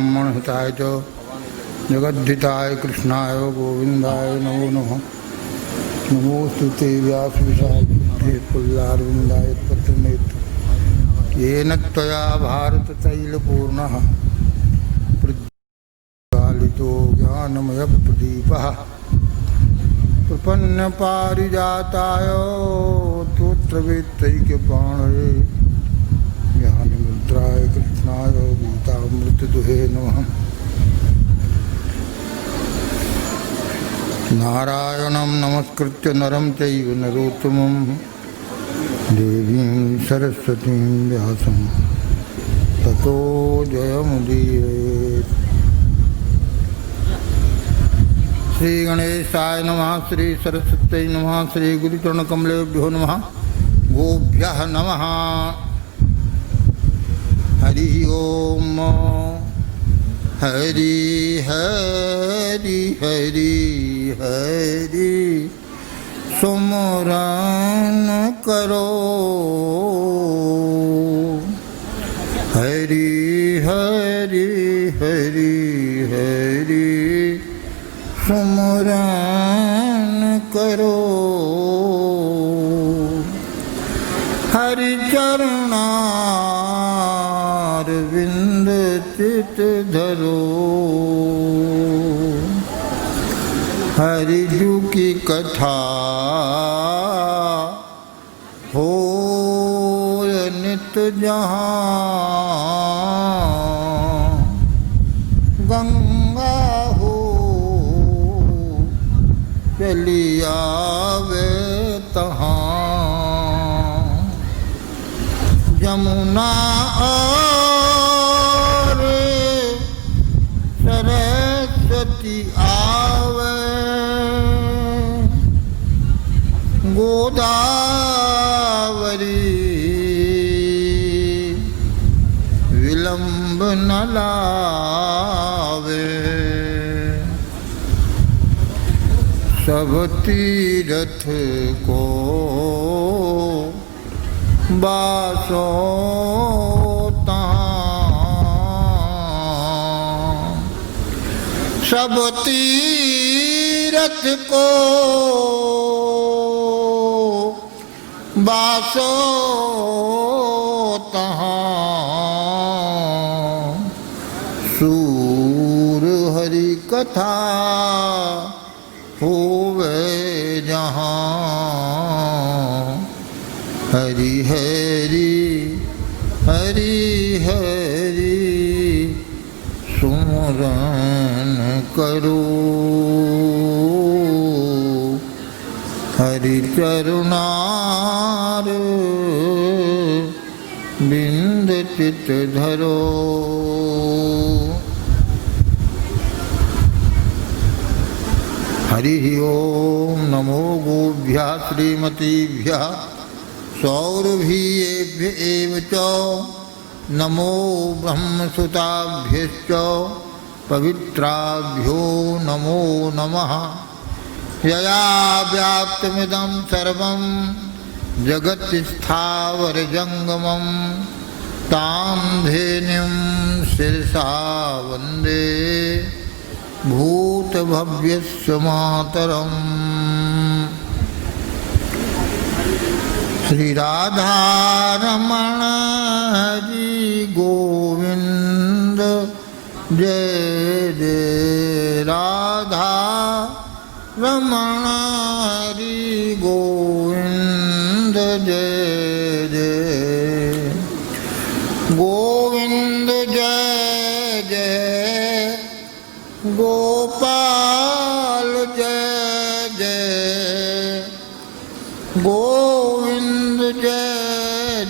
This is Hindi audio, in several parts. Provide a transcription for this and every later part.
ब्राह्मण हिताय च जगद्धिताय कृष्णाय गोविंदाय नमो नमः। नमोस्तुते व्यासविशालबुद्धे पुल्लारविन्दाय पत्रनेत्र येन त्वया भारततैलपूर्णः प्रज्वालितो ज्ञानमयप्रदीपः प्रपन्नपारिजाताय स्तोत्रवेत्रैकपाणये ज्ञानमुद्राय कृष्णाय गीतामृतदुहे नमः। नारायणं नमस्कृत्य नरं चैव नरोत्तमं देवीं सरस्वतीं व्यासं ततो जयमुदीरयेत्। श्री गणेशाय नमः, श्री सरस्वत्यै नमः, श्री गुरुचरणकमलेभ्यो नमः, गोभ्यः नमः। हरि ओम। हरि हरि हरि हरि सुमरन करो। हरि हरि हरि हरि सुमरन करो। हरि चरणारविंद चित धरो। हरि जू की कथा हो नित जहाँ। गंगा हो चली आवे तहाँ। जमुना और सरस्वती आवे। गोदावरी विलंब न लावे। सब तीरथ को बासो तहाँ। सब तीरथ को बासो तहाँ। सूर हरि कथा होवे जहाँ। हरि हरि हरि हरि सुमरन करो। हरि चरुणार बिंद चित धरो। हरि ओम नमो गोभ्यः श्रीमतीभ्यः सौरभीयेभ्य एव च नमो ब्रह्मसुताभ्यश्च पवित्राभ्यो नमो नमः। यया व्याप्तमिदं सर्वं जगत्स्थावरजङ्गमं तां धेनुं शिरसा वन्दे भूतभव्यस्य मातरम्। श्री राधा रमण हरि गोविंद जय जय राधा रमण हरि गोविंद जय जय गोविंद जय जय गोपाल जय जय गोविंद जय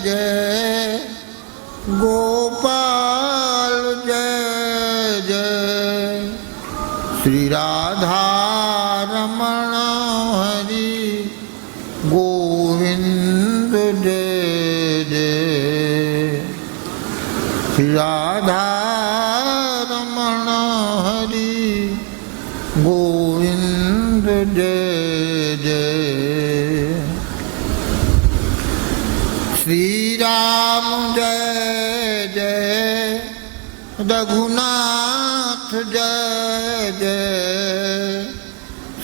जय गोपाल जय जय। श्री राधा रमण हरि गोविंद जय जय। श्री राधा रमण हरि गोविंद जय जय। श्री राम जय जय रघुनाथ जय जय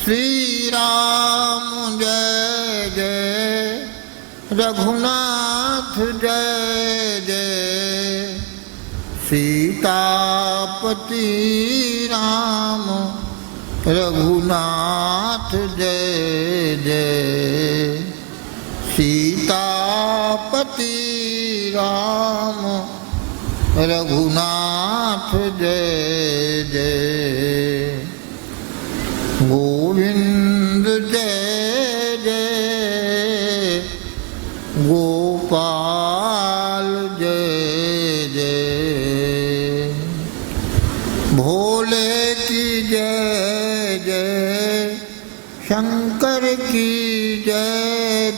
श्री राम जय जय रघुनाथ जय जय सीतापति राम रघुनाथ जय जय सीतापति राम रघुनाथ जय जय गोविंद जय जय गोपाल जय जय भोले की जय जय शंकर की जय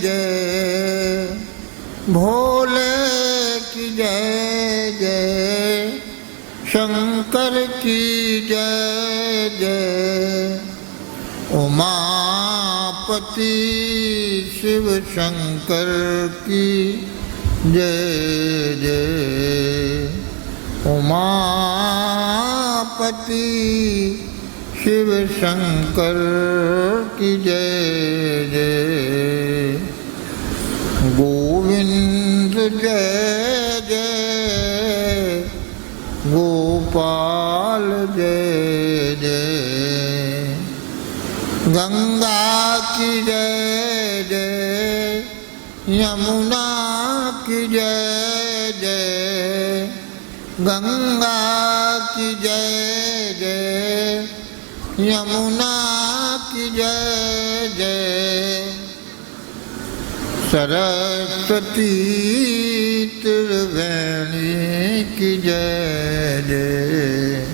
जय भोले की जय जय शंकर की जय जय उमापति शिव शंकर की जय जय उमापति शिव शंकर की जय जय गोविंद जय जय गोपाल जय जय गंगा की जय जय यमुना की जय जय गंगा की जय जय यमुना की जय जय सरस्वती त्रिवेणी की जय जय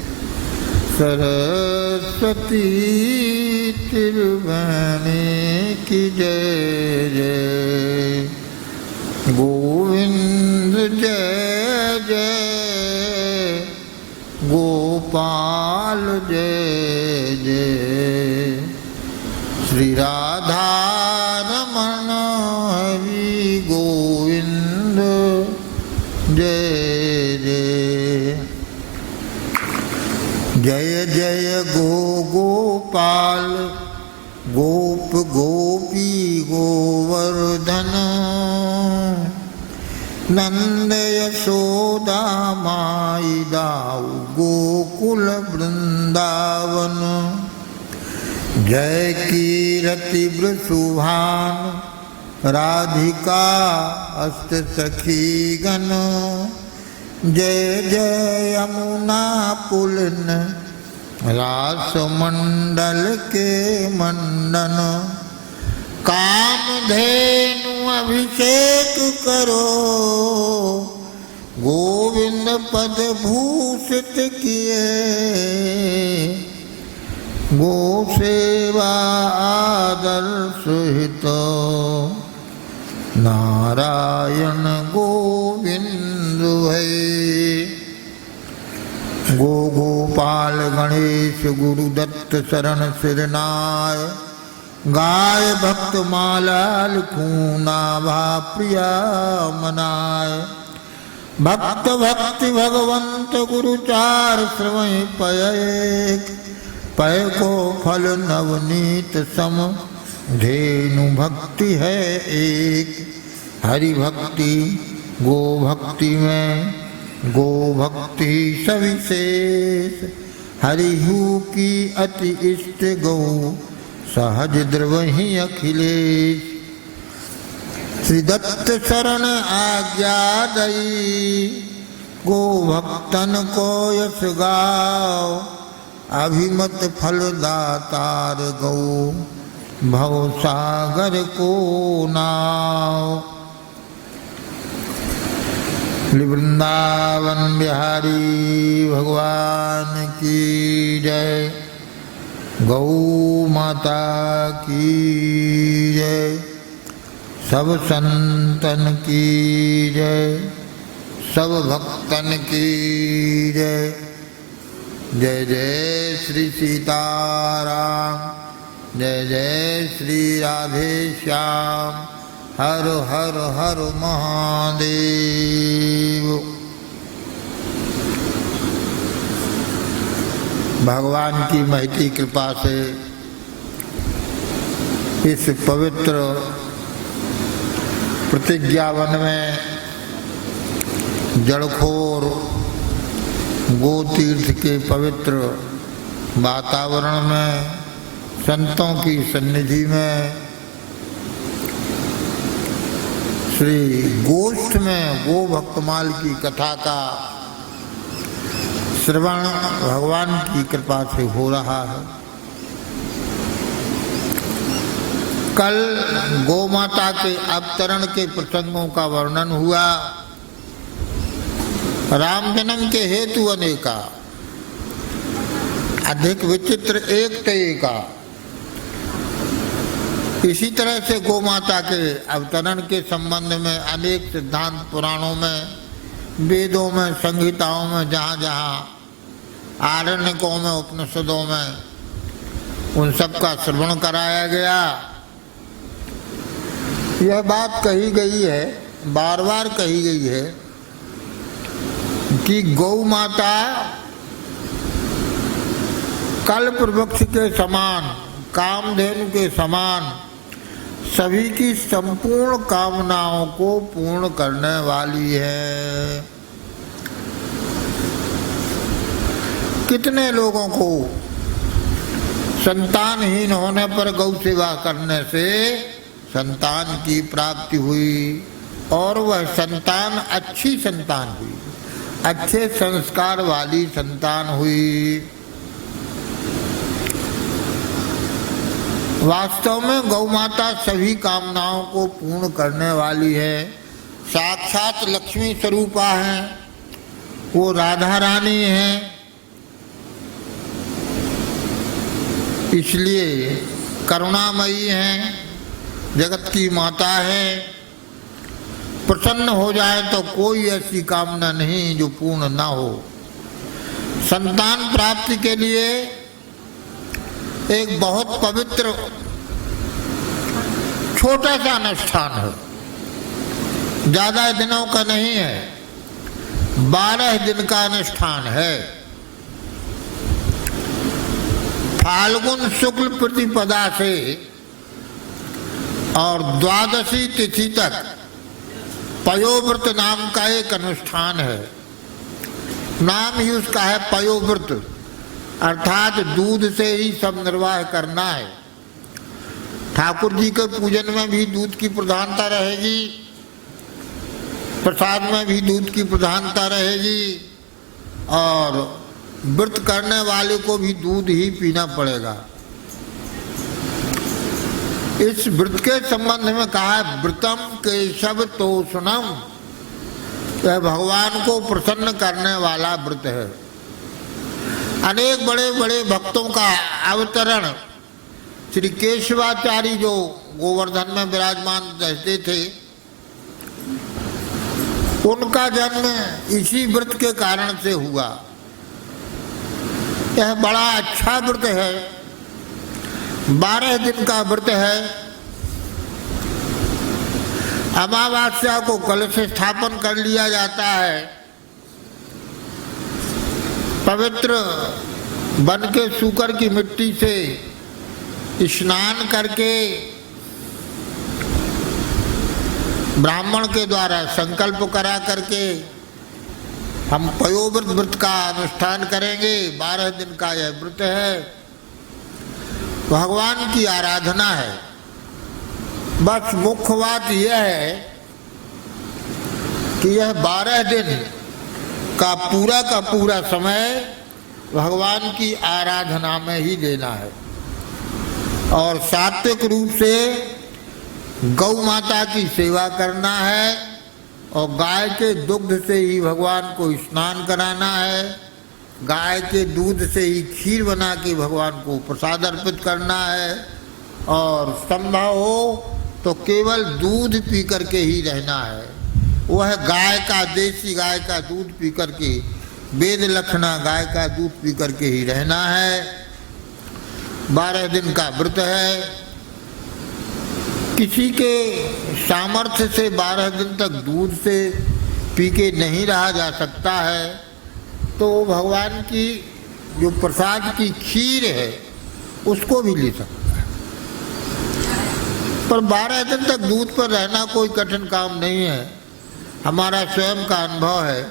सरस्वती त्रिवेणी की जय जय गोविंद जय जय गोपाल जय जय श्री राधा रमण हरि गोविंद जय जय जय जय गोपाल गोप गोपी गोवर्धन नंद यशोदा माई दाऊ गोकुल वृंदावन जय कीरति वृषुभान राधिका अष्ट सखी गण जय जय यमुना पुलन रास मंडल के मंडन कामधेनु अभिषेक करो गोविंद पद भूषित किए गो सेवा आदर्श हित नारायण गोविंद भय गोपाल गणेश गुरुदत्त शरण सिरनाय गाय भक्त मालाल खूना भा प्रिया मनाय भक्त भक्ति भगवंत गुरुचार श्रवण पय पय को फल नवनीत सम धेनु भक्ति है एक हरि भक्ति गो भक्ति में गो भक्ति सविशेष हरिहु की अति इष्ट गौ सहज द्रवहि अखिलेश श्री दत्त शरण आज्ञा दई गो भक्तन को यश गाओ अभिमत फल दातार गौ भव सागर को नाव वृंदावन बिहारी भगवान की जय गौ माता की जय सब संतन की जय सब भक्तन की जय जय जय श्री सीताराम जय जय श्री राधे श्याम हर हर हर महादेव। भगवान की महती कृपा से इस पवित्र प्रतिज्ञावन में जड़खोर गोतीर्थ के पवित्र वातावरण में संतों की सन्निधि में श्री गोष्ठ में गो भक्तमाल की कथा का श्रवण भगवान की कृपा से हो रहा है। कल गौ माता के अवतरण के प्रसंगों का वर्णन हुआ। राम जन्म के हेतु अनेका, अधिक विचित्र एक ते एका। इसी तरह से गौ माता के अवतरण के संबंध में अनेक सिद्धांत पुराणों में, वेदों में, संहिताओं में, जहाँ जहाँ आरण्यकों में, उपनिषदों में उन सब का श्रवण कराया गया। यह बात कही गई है, बार बार कही गई है कि गौ माता कल्प वृक्ष के समान, कामधेनु के समान सभी की संपूर्ण कामनाओं को पूर्ण करने वाली है। कितने लोगों को संतानहीन होने पर गौ सेवा करने से संतान की प्राप्ति हुई और वह संतान अच्छी संतान हुई, अच्छे संस्कार वाली संतान हुई। वास्तव में गौ माता सभी कामनाओं को पूर्ण करने वाली है। साक्षात लक्ष्मी स्वरूपा है, वो राधा रानी है। इसलिए करुणामयी है, जगत की माता है। प्रसन्न हो जाए तो कोई ऐसी कामना नहीं जो पूर्ण ना हो। संतान प्राप्ति के लिए एक बहुत पवित्र छोटा सा अनुष्ठान है, ज्यादा दिनों का नहीं है, 12 दिन का अनुष्ठान है। फाल्गुन शुक्ल प्रतिपदा से और द्वादशी तिथि तक पयोव्रत नाम का एक अनुष्ठान है। नाम ही उसका है पयोव्रत, अर्थात दूध से ही सब निर्वाह करना है। ठाकुर जी के पूजन में भी दूध की प्रधानता रहेगी, प्रसाद में भी दूध की प्रधानता रहेगी और व्रत करने वाले को भी दूध ही पीना पड़ेगा। इस व्रत के संबंध में कहा है व्रतम केशव तोषणम, यह भगवान को प्रसन्न करने वाला व्रत है। अनेक बड़े बड़े भक्तों का अवतरण श्री केशवाचार्य जो गोवर्धन में विराजमान रहते थे, उनका जन्म इसी व्रत के कारण से हुआ। यह बड़ा अच्छा व्रत है, 12 दिन का व्रत है। अमावस्या को कलश स्थापन कर लिया जाता है। पवित्र बन के सूकर की मिट्टी से स्नान करके ब्राह्मण के द्वारा संकल्प करा करके हम पयोव्रत व्रत का अनुष्ठान करेंगे। 12 दिन का यह व्रत है, भगवान की आराधना है। बस मुख्य बात यह है कि यह 12 दिन का पूरा समय भगवान की आराधना में ही देना है और सात्विक रूप से गौ माता की सेवा करना है और गाय के दुग्ध से ही भगवान को स्नान कराना है। गाय के दूध से ही खीर बना के भगवान को प्रसाद अर्पित करना है और संभव हो तो केवल दूध पी करके ही रहना है। वह गाय का, देसी गाय का दूध पी करके, वेद लक्षणा गाय का दूध पी करके ही रहना है। 12 दिन का व्रत है। किसी के सामर्थ्य से 12 दिन तक दूध से पी के नहीं रहा जा सकता है तो भगवान की जो प्रसाद की खीर है उसको भी ले सकता है। पर 12 दिन तक दूध पर रहना कोई कठिन काम नहीं है। हमारा स्वयं का अनुभव है।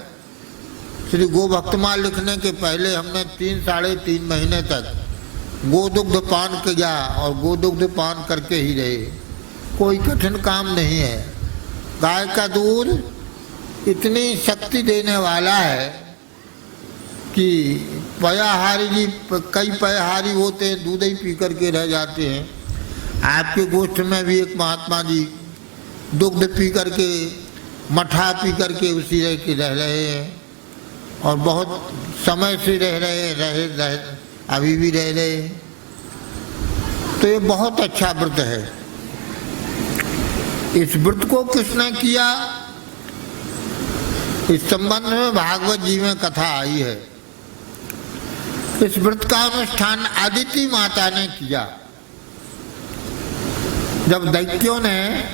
श्री गोभक्तमाल लिखने के पहले हमने 3-3.5 महीने तक गोदुग्ध पान किया और गोदुग्ध पान करके ही रहे। कोई कठिन काम नहीं है। गाय का दूध इतनी शक्ति देने वाला है कि पयाहारी जी, कई पयाहारी होते हैं दूध ही पी करके रह जाते हैं। आपके गोष्ठ में भी एक महात्मा जी दुग्ध पी करके, मठा पी करके उसी रह रहे हैं और बहुत समय से रहे अभी भी रह रहे हैं। तो ये बहुत अच्छा व्रत है। इस व्रत को किसने किया, इस संबंध में भागवत जी में कथा आई है। इस व्रत का अनुष्ठान अदिति माता ने किया। जब दैत्यों ने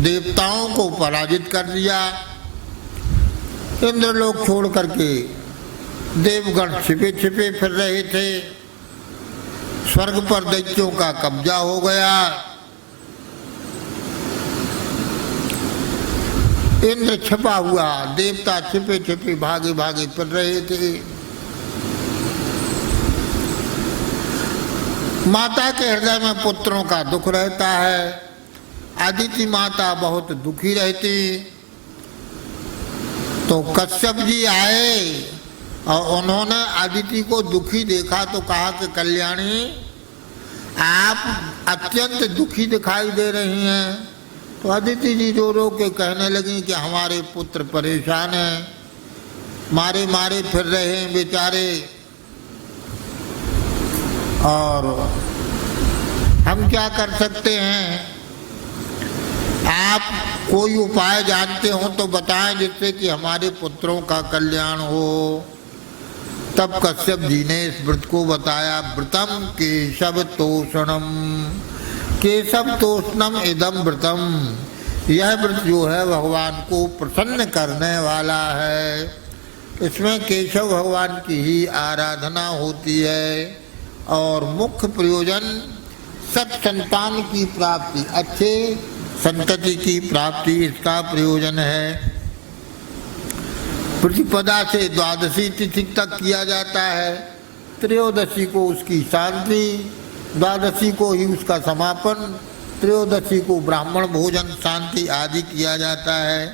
देवताओं को पराजित कर दिया, इंद्रलोक छोड़ करके देवगण छिपे छिपे फिर रहे थे, स्वर्ग पर दैत्यों का कब्जा हो गया। इंद्र छिपा हुआ, देवता छिपे छिपे भागे भागे फिर रहे थे। माता के हृदय में पुत्रों का दुख रहता है। अदिति माता बहुत दुखी रहती। तो कश्यप जी आए और उन्होंने अदिति को दुखी देखा तो कहा कि कल्याणी, आप अत्यंत दुखी दिखाई दे रही हैं। तो अदिति जी रो रो के कहने लगी कि हमारे पुत्र परेशान हैं, मारे मारे फिर रहे हैं बेचारे, और हम क्या कर सकते हैं। आप कोई उपाय जानते हो तो बताएं जिससे कि हमारे पुत्रों का कल्याण हो। तब कश्यप जी ने इस व्रत को बताया। व्रतम केशव तोषणम, केशव तोषणम इदम व्रतम। यह व्रत जो है भगवान को प्रसन्न करने वाला है। इसमें केशव भगवान की ही आराधना होती है और मुख्य प्रयोजन सत संतान की प्राप्ति, अच्छे संतति की प्राप्ति, इसका प्रयोजन है। प्रतिपदा से द्वादशी तिथि तक किया जाता है। त्रयोदशी को उसकी शांति, द्वादशी को ही उसका समापन, त्रयोदशी को ब्राह्मण भोजन शांति आदि किया जाता है।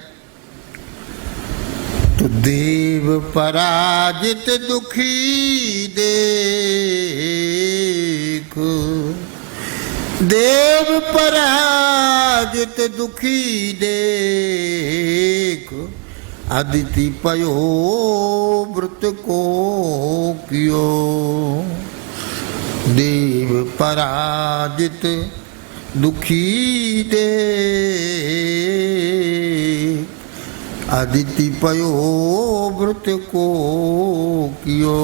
तो देव पराजित दुखी देख, देव पराजित दुखी देख, अदिति पयो व्रत को कियो। देव पराजित दुखी देख, अदिति पयो व्रत को कियो।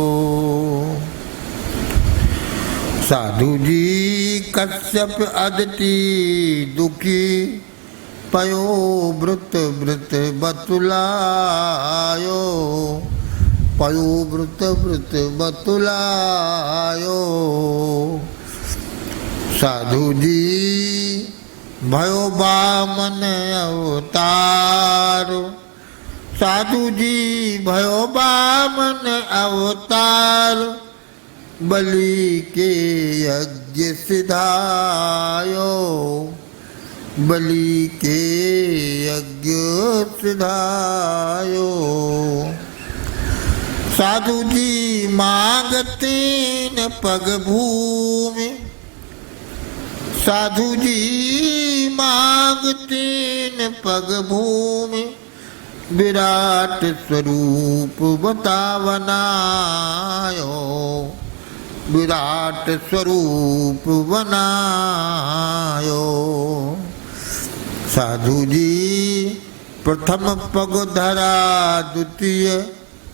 साधु जी कश्यप अदिति दुखी, पयो व्रत व्रत बतुलायो, पयो व्रत व्रत बतुलायो। साधु जी भयो बामन अवतार, साधु जी भयो बामन अवतार, बलि के यज्ञ सिधायो, बलि के यज्ञ सिधायो। साधु जी मांगते न पग भूमि, साधु जी मांगते न पग भूमि, विराट स्वरूप बतावनायो, विराट स्वरूप बनायो। साधु जी प्रथम पग धरा, द्वितीय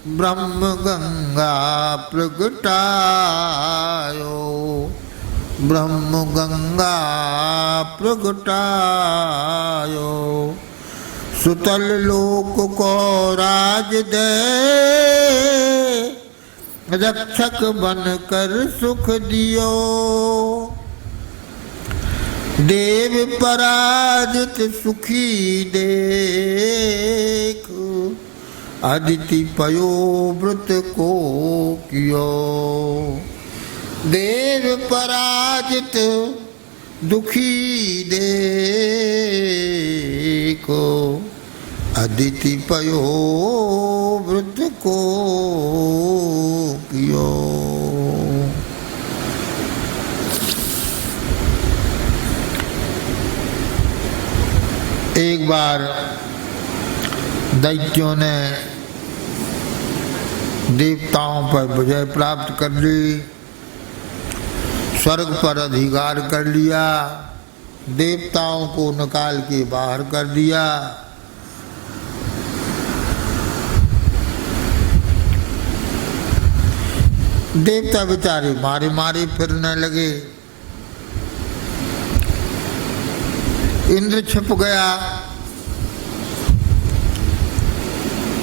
ब्रह्म गंगा प्रगटायो, ब्रह्म गंगा प्रगटायो। सुतल लोक को राज दे, रक्षक बन कर सुख दियो। देव पराजित सुखी देख, अदिति पयो व्रत को कियो। देव पराजित दुखी देखो, अदिति पयो व्रत को कियो। एक बार दैत्यों ने देवताओं पर विजय प्राप्त कर ली, स्वर्ग पर अधिकार कर लिया, देवताओं को निकाल के बाहर कर दिया। देवता बेचारे मारे मारे फिरने लगे। इंद्र छिप गया,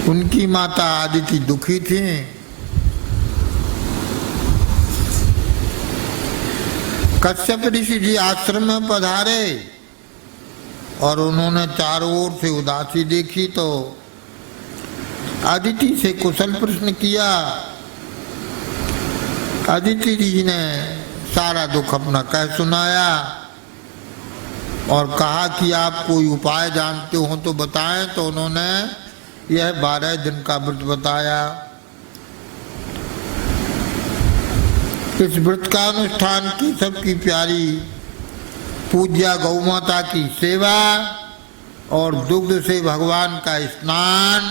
उनकी माता आदिति दुखी थी। कश्यप ऋषि जी आश्रम में पधारे और उन्होंने चारों ओर से उदासी देखी तो आदिति से कुशल प्रश्न किया। आदिति जी ने सारा दुख अपना कह सुनाया और कहा कि आप कोई उपाय जानते हो तो बताएं। तो उन्होंने यह 12 दिन का व्रत बताया। इस व्रत का अनुष्ठान की सबकी प्यारी पूज्या गौ माता की सेवा और दुग्ध से भगवान का स्नान,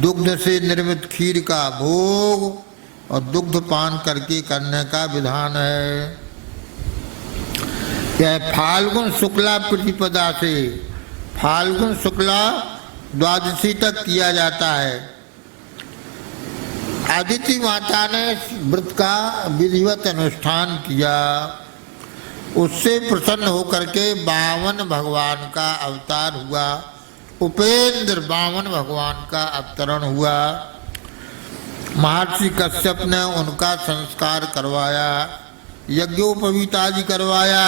दुग्ध से निर्मित खीर का भोग और दुग्ध पान करके करने का विधान है। यह फाल्गुन शुक्ला प्रतिपदा से फाल्गुन शुक्ला द्वादशी तक किया जाता है। आदिति माता ने व्रत का विधिवत अनुष्ठान किया, उससे प्रसन्न होकर के बामन भगवान का अवतार हुआ, उपेंद्र बामन भगवान का अवतरण हुआ। महर्षि कश्यप ने उनका संस्कार करवाया, यज्ञोपवीत आदि करवाया।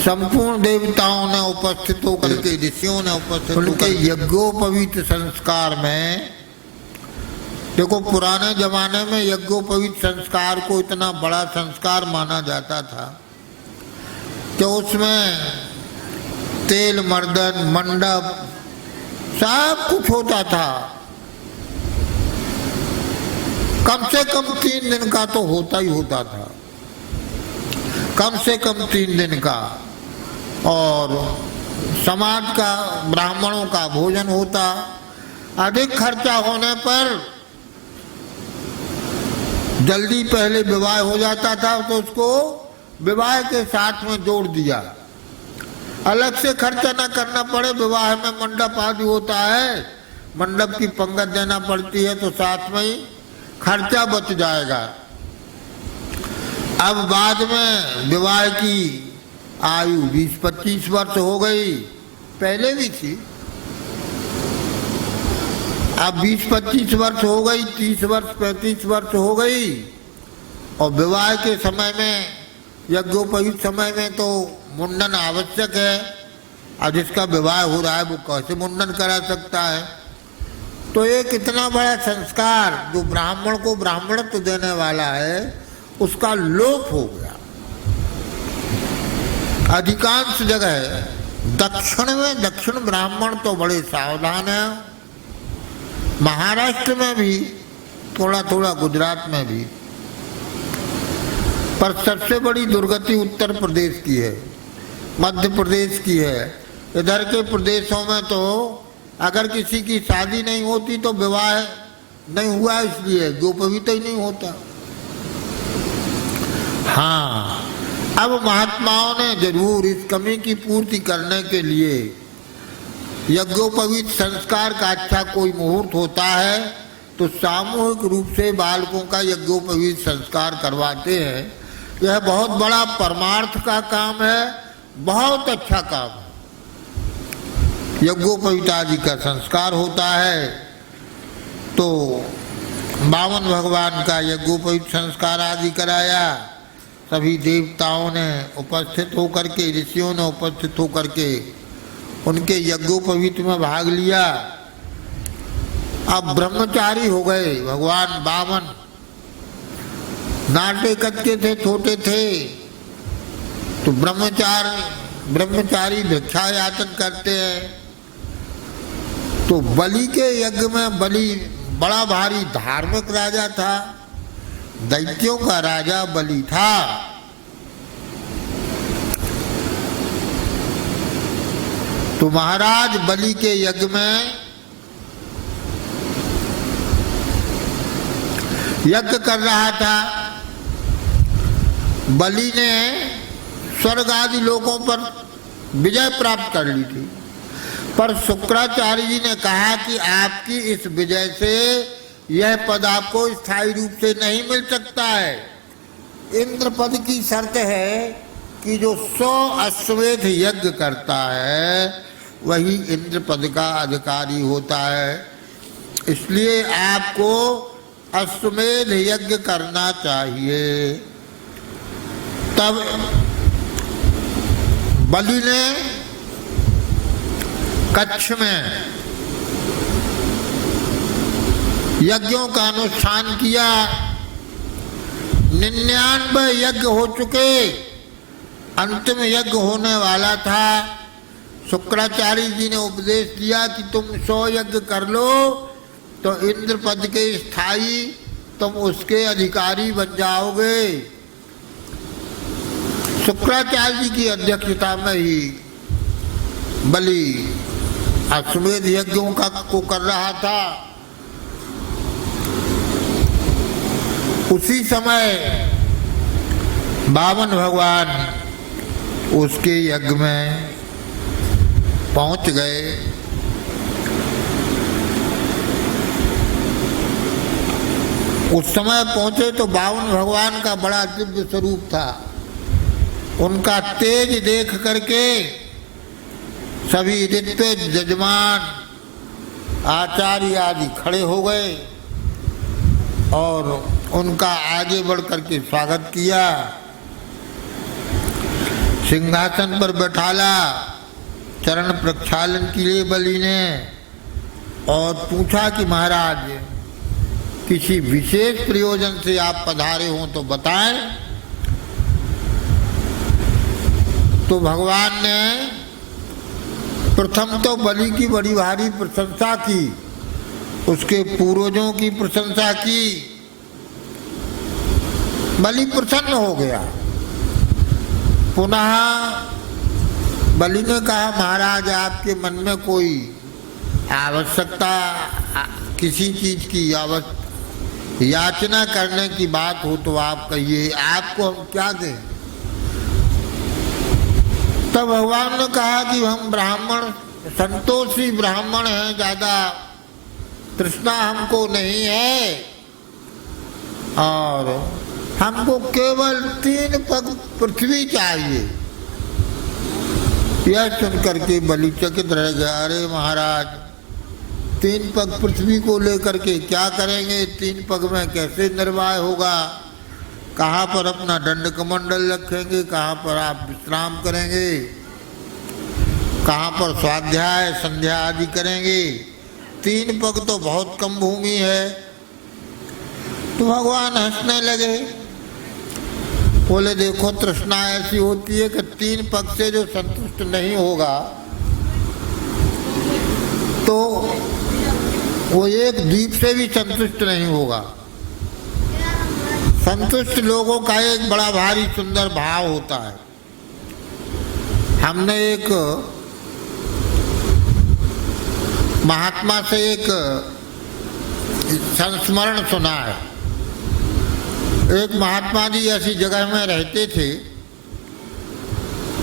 संपूर्ण देवताओं ने उपस्थित होकर के, ऋषियों ने उपस्थित उनके यज्ञोपवीत संस्कार में, देखो पुराने जमाने में यज्ञोपवीत संस्कार को इतना बड़ा संस्कार माना जाता था कि उसमें तेल मर्दन, मंडप सब कुछ होता था। कम से कम 3 दिन का तो होता ही होता था, कम से कम 3 दिन का। और समाज का, ब्राह्मणों का भोजन होता। अधिक खर्चा होने पर जल्दी पहले विवाह हो जाता था तो उसको विवाह के साथ में जोड़ दिया, अलग से खर्चा न करना पड़े। विवाह में मंडप आदि होता है, मंडप की पंगत देना पड़ती है तो साथ में ही खर्चा बच जाएगा। अब बाद में विवाह की आयु 20-25 वर्ष हो गई, पहले भी थी, अब 20-25 वर्ष हो गई, 30 वर्ष 35 वर्ष हो गई। और विवाह के समय में, यज्ञोपवीत समय में तो मुंडन आवश्यक है। और जिसका विवाह हो रहा है वो कैसे मुंडन करा सकता है? तो एक इतना बड़ा संस्कार जो ब्राह्मण को ब्राह्मणत्व देने वाला है उसका लोप हो गया। अधिकांश जगह दक्षिण में, दक्षिण ब्राह्मण तो बड़े सावधान हैं, महाराष्ट्र में भी, थोड़ा थोड़ा गुजरात में भी, पर सबसे बड़ी दुर्गति उत्तर प्रदेश की है, मध्य प्रदेश की है। इधर के प्रदेशों में तो अगर किसी की शादी नहीं होती तो विवाह नहीं हुआ इसलिए यज्ञोपवीत ही नहीं होता। हाँ, अब महात्माओं ने जरूर इस कमी की पूर्ति करने के लिए यज्ञोपवीत संस्कार का अच्छा कोई मुहूर्त होता है तो सामूहिक रूप से बालकों का यज्ञोपवीत संस्कार करवाते हैं। यह बहुत बड़ा परमार्थ का काम है, बहुत अच्छा काम है। यज्ञोपवीत आदि का संस्कार होता है तो बामन भगवान का यज्ञोपवीत संस्कार आदि कराया। सभी देवताओं ने उपस्थित होकर के, ऋषियों ने उपस्थित होकर के उनके यज्ञोपवीत में भाग लिया। अब ब्रह्मचारी हो गए भगवान बामन। नाटे कच्चे थे, छोटे थे, तो ब्रह्मचारी भिक्षा याचन करते हैं। तो बलि के यज्ञ में, बलि बड़ा भारी धार्मिक राजा था, दैत्यों का राजा बलि था। तो महाराज बलि के यज्ञ में यज्ञ कर रहा था। बलि ने स्वर्ग आदि लोकों पर विजय प्राप्त कर ली थी, पर शुक्राचार्य जी ने कहा कि आपकी इस विजय से यह पद आपको स्थायी रूप से नहीं मिल सकता है। इंद्र पद की शर्त है कि जो 100 अश्वमेध यज्ञ करता है वही इंद्र पद का अधिकारी होता है। इसलिए आपको अश्वमेध यज्ञ करना चाहिए। तब बलि ने कच्छ में यज्ञों का अनुष्ठान किया। 99 यज्ञ हो चुके, अंतिम यज्ञ होने वाला था। शुक्राचार्य जी ने उपदेश दिया कि तुम 100 यज्ञ कर लो तो इंद्र पद के स्थायी तुम उसके अधिकारी बन जाओगे। शुक्राचार्य जी की अध्यक्षता में ही बलि अश्वमेध यज्ञों का को कर रहा था। उसी समय बामन भगवान उसके यज्ञ में पहुंच गए। उस समय पहुंचे तो बामन भगवान का बड़ा दिव्य स्वरूप था। उनका तेज देख करके सभी ऋत्विज, जजमान, आचार्य आदि खड़े हो गए और उनका आगे बढ़ करके स्वागत किया। सिंहासन पर बैठाला, चरण प्रक्षालन के लिए बलि ने, और पूछा कि महाराज किसी विशेष प्रयोजन से आप पधारे हों तो बताएं। तो भगवान ने प्रथम तो बलि की बड़ी भारी प्रशंसा की, उसके पूर्वजों की प्रशंसा की। बलि प्रसन्न हो गया। पुनः बलि ने कहा महाराज आपके मन में कोई आवश्यकता, किसी चीज की याचना करने की बात हो तो आप कहिए, आपको हम क्या दें। तब भगवान ने कहा कि हम ब्राह्मण, संतोषी ब्राह्मण हैं, ज्यादा तृष्णा हमको नहीं है और हमको केवल 3 पग पृथ्वी चाहिए। यह सुन करके बलि चकित रह गया। अरे महाराज 3 पग पृथ्वी को लेकर के क्या करेंगे, 3 पग में कैसे निर्वाह होगा, कहाँ पर अपना दंड कमंडल रखेंगे, कहाँ पर आप विश्राम करेंगे, कहाँ पर स्वाध्याय संध्या आदि करेंगे। 3 पग तो बहुत कम भूमि है। तो भगवान हंसने लगे, बोले देखो तृष्णा ऐसी होती है कि 3 पग से जो संतुष्ट नहीं होगा तो वो एक द्वीप से भी संतुष्ट नहीं होगा। संतुष्ट लोगों का एक बड़ा भारी सुंदर भाव होता है। हमने एक महात्मा से एक संस्मरण सुना है। एक महात्मा जी ऐसी जगह में रहते थे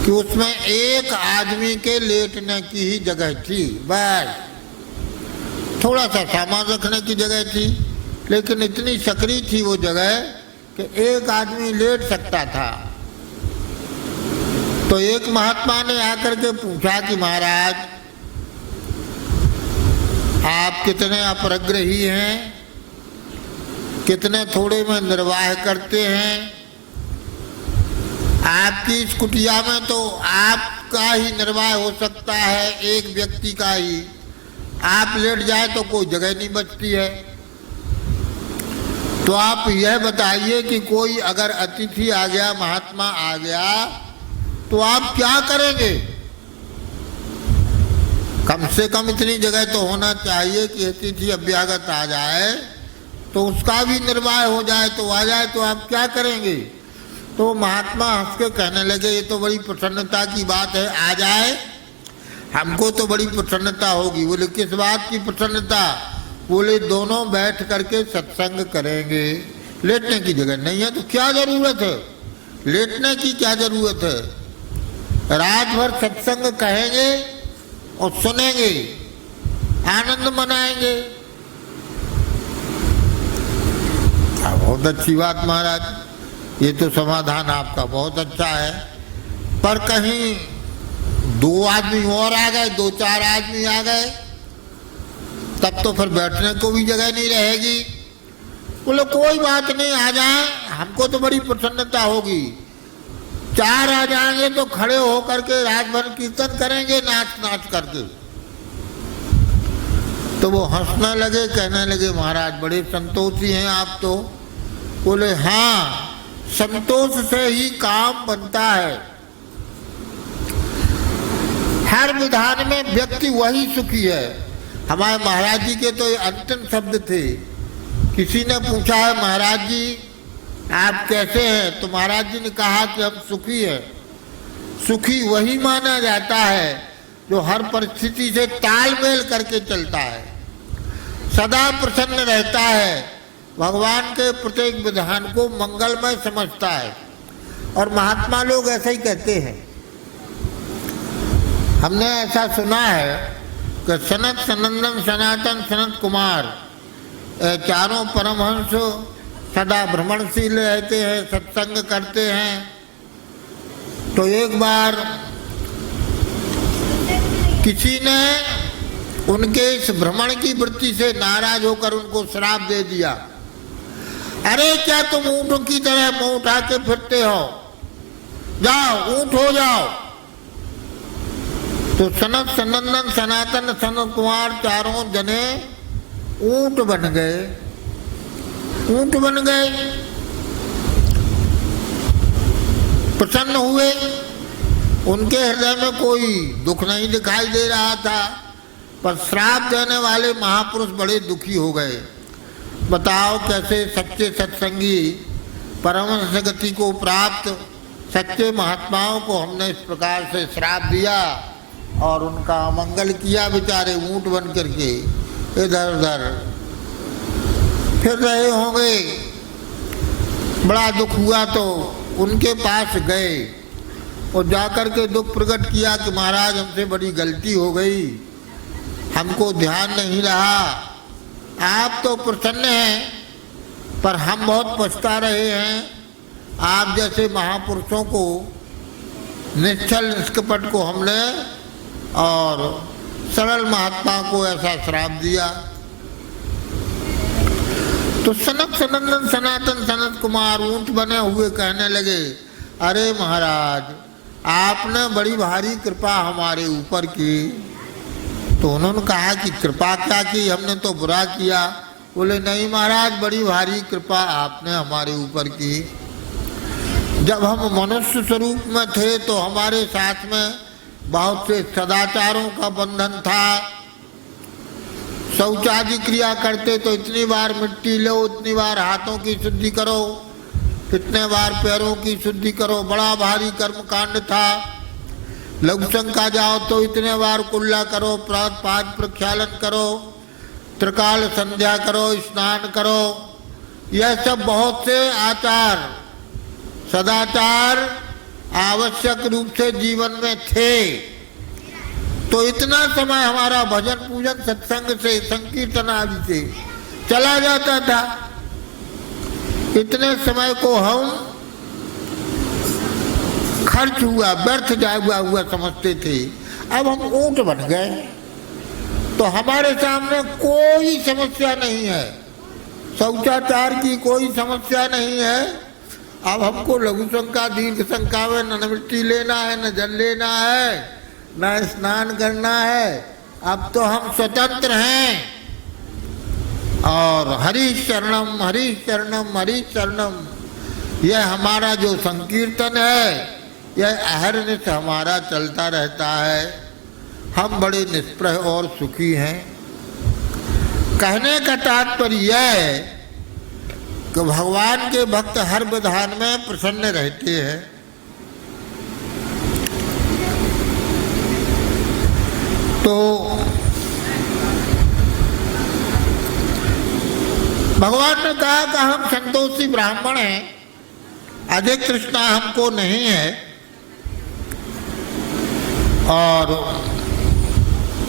कि उसमें एक आदमी के लेटने की ही जगह थी, बस थोड़ा सा सामान रखने की जगह थी, लेकिन इतनी सकरी थी वो जगह कि एक आदमी लेट सकता था। तो एक महात्मा ने आकर के पूछा कि महाराज आप कितने अपरिग्रही हैं, कितने थोड़े में निर्वाह करते हैं। आपकी इस कुटिया में तो आपका ही निर्वाह हो सकता है, एक व्यक्ति का ही। आप लेट जाए तो कोई जगह नहीं बचती है। तो आप यह बताइए कि कोई अगर अतिथि आ गया, महात्मा आ गया, तो आप क्या करेंगे? कम से कम इतनी जगह तो होना चाहिए कि अतिथि अभ्यागत आ जाए तो उसका भी निर्वाह हो जाए, तो आ जाए तो आप क्या करेंगे? तो महात्मा हंस के कहने लगे, ये तो बड़ी प्रसन्नता की बात है, आ जाए, हमको तो बड़ी प्रसन्नता होगी। बोले किस बात की प्रसन्नता? बोले दोनों बैठ करके सत्संग करेंगे। लेटने की जगह नहीं है तो क्या जरूरत है, लेटने की क्या जरूरत है? रात भर सत्संग कहेंगे और सुनेंगे, आनंद मनाएंगे। बहुत अच्छी बात महाराज, ये तो समाधान आपका बहुत अच्छा है। पर कहीं 2 आदमी और आ गए, 2-4 आदमी आ गए, तब तो फिर बैठने को भी जगह नहीं रहेगी। बोले कोई बात नहीं, आ जाए, हमको तो बड़ी प्रसन्नता होगी। 4 आ जाएंगे तो खड़े होकर के रात भर कीर्तन करेंगे, नाच नाच करके। तो वो हंसने लगे, कहने लगे महाराज बड़े संतोषी हैं आप तो। बोले हाँ, संतोष से ही काम बनता है। हर विधान में व्यक्ति वही सुखी है। हमारे महाराज जी के तो ये अंतिम शब्द थे। किसी ने पूछा है महाराज जी आप कैसे हैं, तो महाराज जी ने कहा कि हम सुखी हैं। सुखी वही माना जाता है जो हर परिस्थिति से तालमेल करके चलता है, सदा प्रसन्न रहता है, भगवान के प्रत्येक विधान को मंगलमय समझता है। और महात्मा लोग ऐसा ही कहते हैं। हमने ऐसा सुना है कि सनत सनंदन सनातन सनत कुमार चारों परमहंस सदा भ्रमणशील रहते हैं, सत्संग करते हैं। तो एक बार किसी ने उनके इस भ्रमण की वृत्ति से नाराज होकर उनको श्राप दे दिया। अरे क्या तुम ऊँटों की तरह मुंह उठा के फिरते हो, जाओ ऊँट हो जाओ। तो सनत सनंदन सनातन सनत कुमार चारों जने ऊँट बन गए, ऊँट बन गए, प्रसन्न हुए। उनके हृदय में कोई दुख नहीं दिखाई दे रहा था, पर श्राप देने वाले महापुरुष बड़े दुखी हो गए। बताओ कैसे सच्चे सत्संगी परमहंस गति को प्राप्त सच्चे महात्माओं को हमने इस प्रकार से श्राप दिया और उनका अमंगल किया। बेचारे ऊँट बन करके इधर उधर फिर रहे होंगे। बड़ा दुख हुआ तो उनके पास गए और जाकर के दुख प्रकट किया कि महाराज हमसे बड़ी गलती हो गई, हमको ध्यान नहीं रहा। आप तो प्रसन्न हैं पर हम बहुत पछता रहे हैं। आप जैसे महापुरुषों को, निश्चल निष्कपट को हमने और सरल महात्मा को ऐसा श्राप दिया। तो सनत सनंदन सनातन सनत कुमार ऊँट बने हुए कहने लगे, अरे महाराज आपने बड़ी भारी कृपा हमारे ऊपर की। तो उन्होंने कहा कि कृपा क्या की, हमने तो बुरा किया। बोले नहीं महाराज बड़ी भारी कृपा आपने हमारे ऊपर की। जब हम मनुष्य स्वरूप में थे तो हमारे साथ में बहुत से सदाचारों का बंधन था। शौचादि क्रिया करते तो इतनी बार मिट्टी लो, इतनी बार हाथों की शुद्धि करो, इतने बार पैरों की शुद्धि करो, बड़ा भारी कर्म कांड था। लघु शंका जाओ तो इतने बार कुल्ला करो, प्रात पाद प्रक्षालन करो, त्रिकाल संध्या करो, स्नान करो। यह सब बहुत से आचार सदाचार आवश्यक रूप से जीवन में थे। तो इतना समय हमारा भजन पूजन सत्संग से संकीर्तन आदि से चला जाता था। इतने समय को हम खर्च हुआ, व्यर्थ जाया हुआ समझते थे। अब हम ऊँट बन गए, तो हमारे सामने कोई समस्या नहीं है, शौचाचार की कोई समस्या नहीं है। अब हमको लघु शंका दीर्घ शंका में न मिट्टी लेना है, न जल लेना है, न स्नान करना है। अब तो हम स्वतंत्र हैं। और हरि शरणम हरि शरणम हरि शरणम, यह हमारा जो संकीर्तन है, यह अहरनिश हमारा चलता रहता है। हम बड़े निष्प्रह और सुखी हैं। कहने का तात्पर्य यह है कि भगवान के भक्त हर विधान में प्रसन्न रहते हैं। तो भगवान ने कहा कि हम संतोषी ब्राह्मण हैं, अधिक तृष्णा हमको नहीं है। और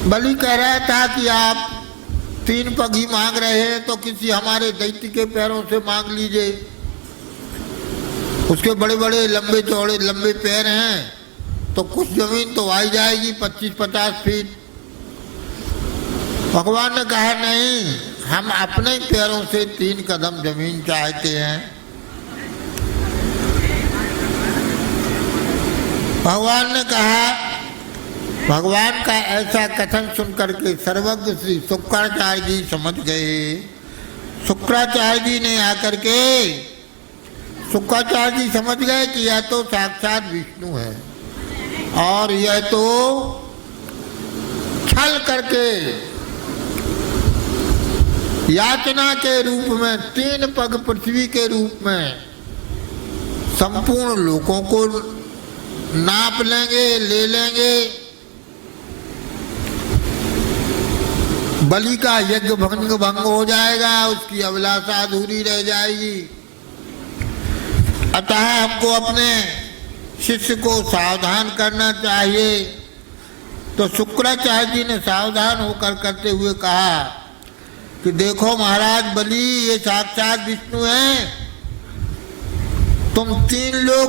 बलि कह रहा था कि आप 3 पग ही मांग रहे हैं, तो किसी हमारे दैत्य के पैरों से मांग लीजिए। उसके बड़े बड़े लंबे चौड़े लंबे पैर हैं, तो कुछ जमीन तो आई जाएगी 25-50 फीट। भगवान ने कहा नहीं, हम अपने पैरों से 3 कदम जमीन चाहते हैं। भगवान ने कहा, भगवान का ऐसा कथन सुन करके सर्वज्ञ श्री शुक्राचार्य जी समझ गए। शुक्राचार्य जी ने आकर के, शुक्राचार्य जी समझ गए कि यह तो साक्षात विष्णु है और यह तो छल करके याचना के रूप में 3 पग पृथ्वी के रूप में संपूर्ण लोगों को नाप लेंगे, ले लेंगे। बलि का यज्ञ भंग हो जाएगा, उसकी अभिलाषा अधूरी रह जाएगी। अतः हमको अपने शिष्य को सावधान करना चाहिए। तो शुक्राचार्य जी ने सावधान होकर करते हुए कहा कि देखो महाराज बलि, ये साक्षात विष्णु हैं। तुम 3 लोग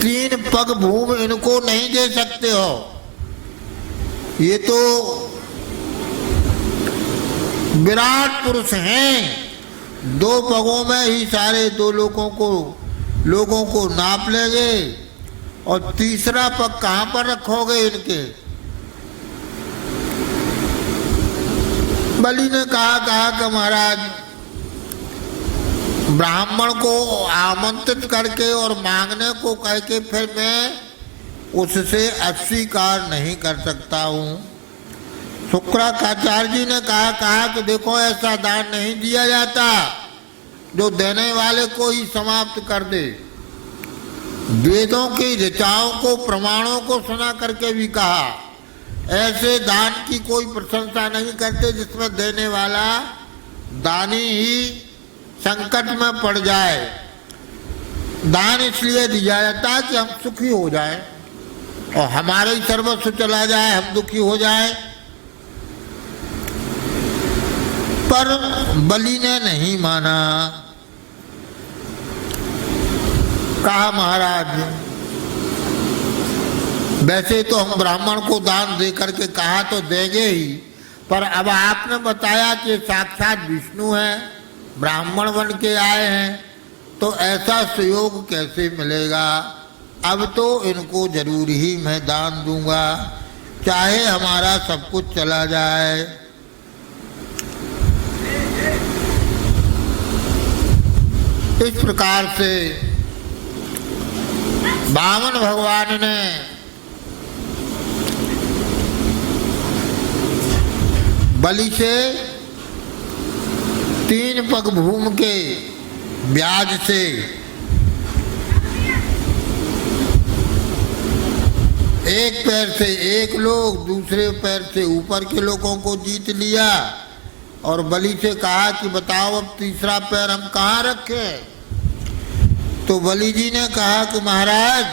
3 पग भूमि इनको नहीं दे सकते हो। ये तो विराट पुरुष हैं। 2 पगों में ही सारे 2 लोगों को नाप लेंगे, और तीसरा पग कहाँ पर रखोगे इनके? बलि ने कहा कि महाराज, ब्राह्मण को आमंत्रित करके और मांगने को कह के फिर मैं उससे अस्वीकार नहीं कर सकता हूँ। शुक्राचार्य जी ने कहा कि देखो, ऐसा दान नहीं दिया जाता जो देने वाले को ही समाप्त कर दे। वेदों की ऋचाओं को, प्रमाणों को सुना करके भी कहा, ऐसे दान की कोई प्रशंसा नहीं करते जिसमें देने वाला दानी ही संकट में पड़ जाए। दान इसलिए दिया जाता है कि हम सुखी हो जाएं और हमारा ही सर्वस्व चला जाए, हम दुखी हो जाएं। पर बलि ने नहीं माना। कहा महाराज, वैसे तो हम ब्राह्मण को दान दे करके कहा तो देंगे ही, पर अब आपने बताया कि साक्षात विष्णु है, ब्राह्मण बन के आए हैं, तो ऐसा सुयोग कैसे मिलेगा? अब तो इनको जरूर ही मैं दान दूंगा, चाहे हमारा सब कुछ चला जाए। इस प्रकार से वामन भगवान ने बलि से 3 पग भूमि के ब्याज से एक पैर से एक लोग, दूसरे पैर से ऊपर के लोगों को जीत लिया और बलि से कहा कि बताओ अब तीसरा पैर हम कहाँ रखें? तो बलि जी ने कहा कि महाराज,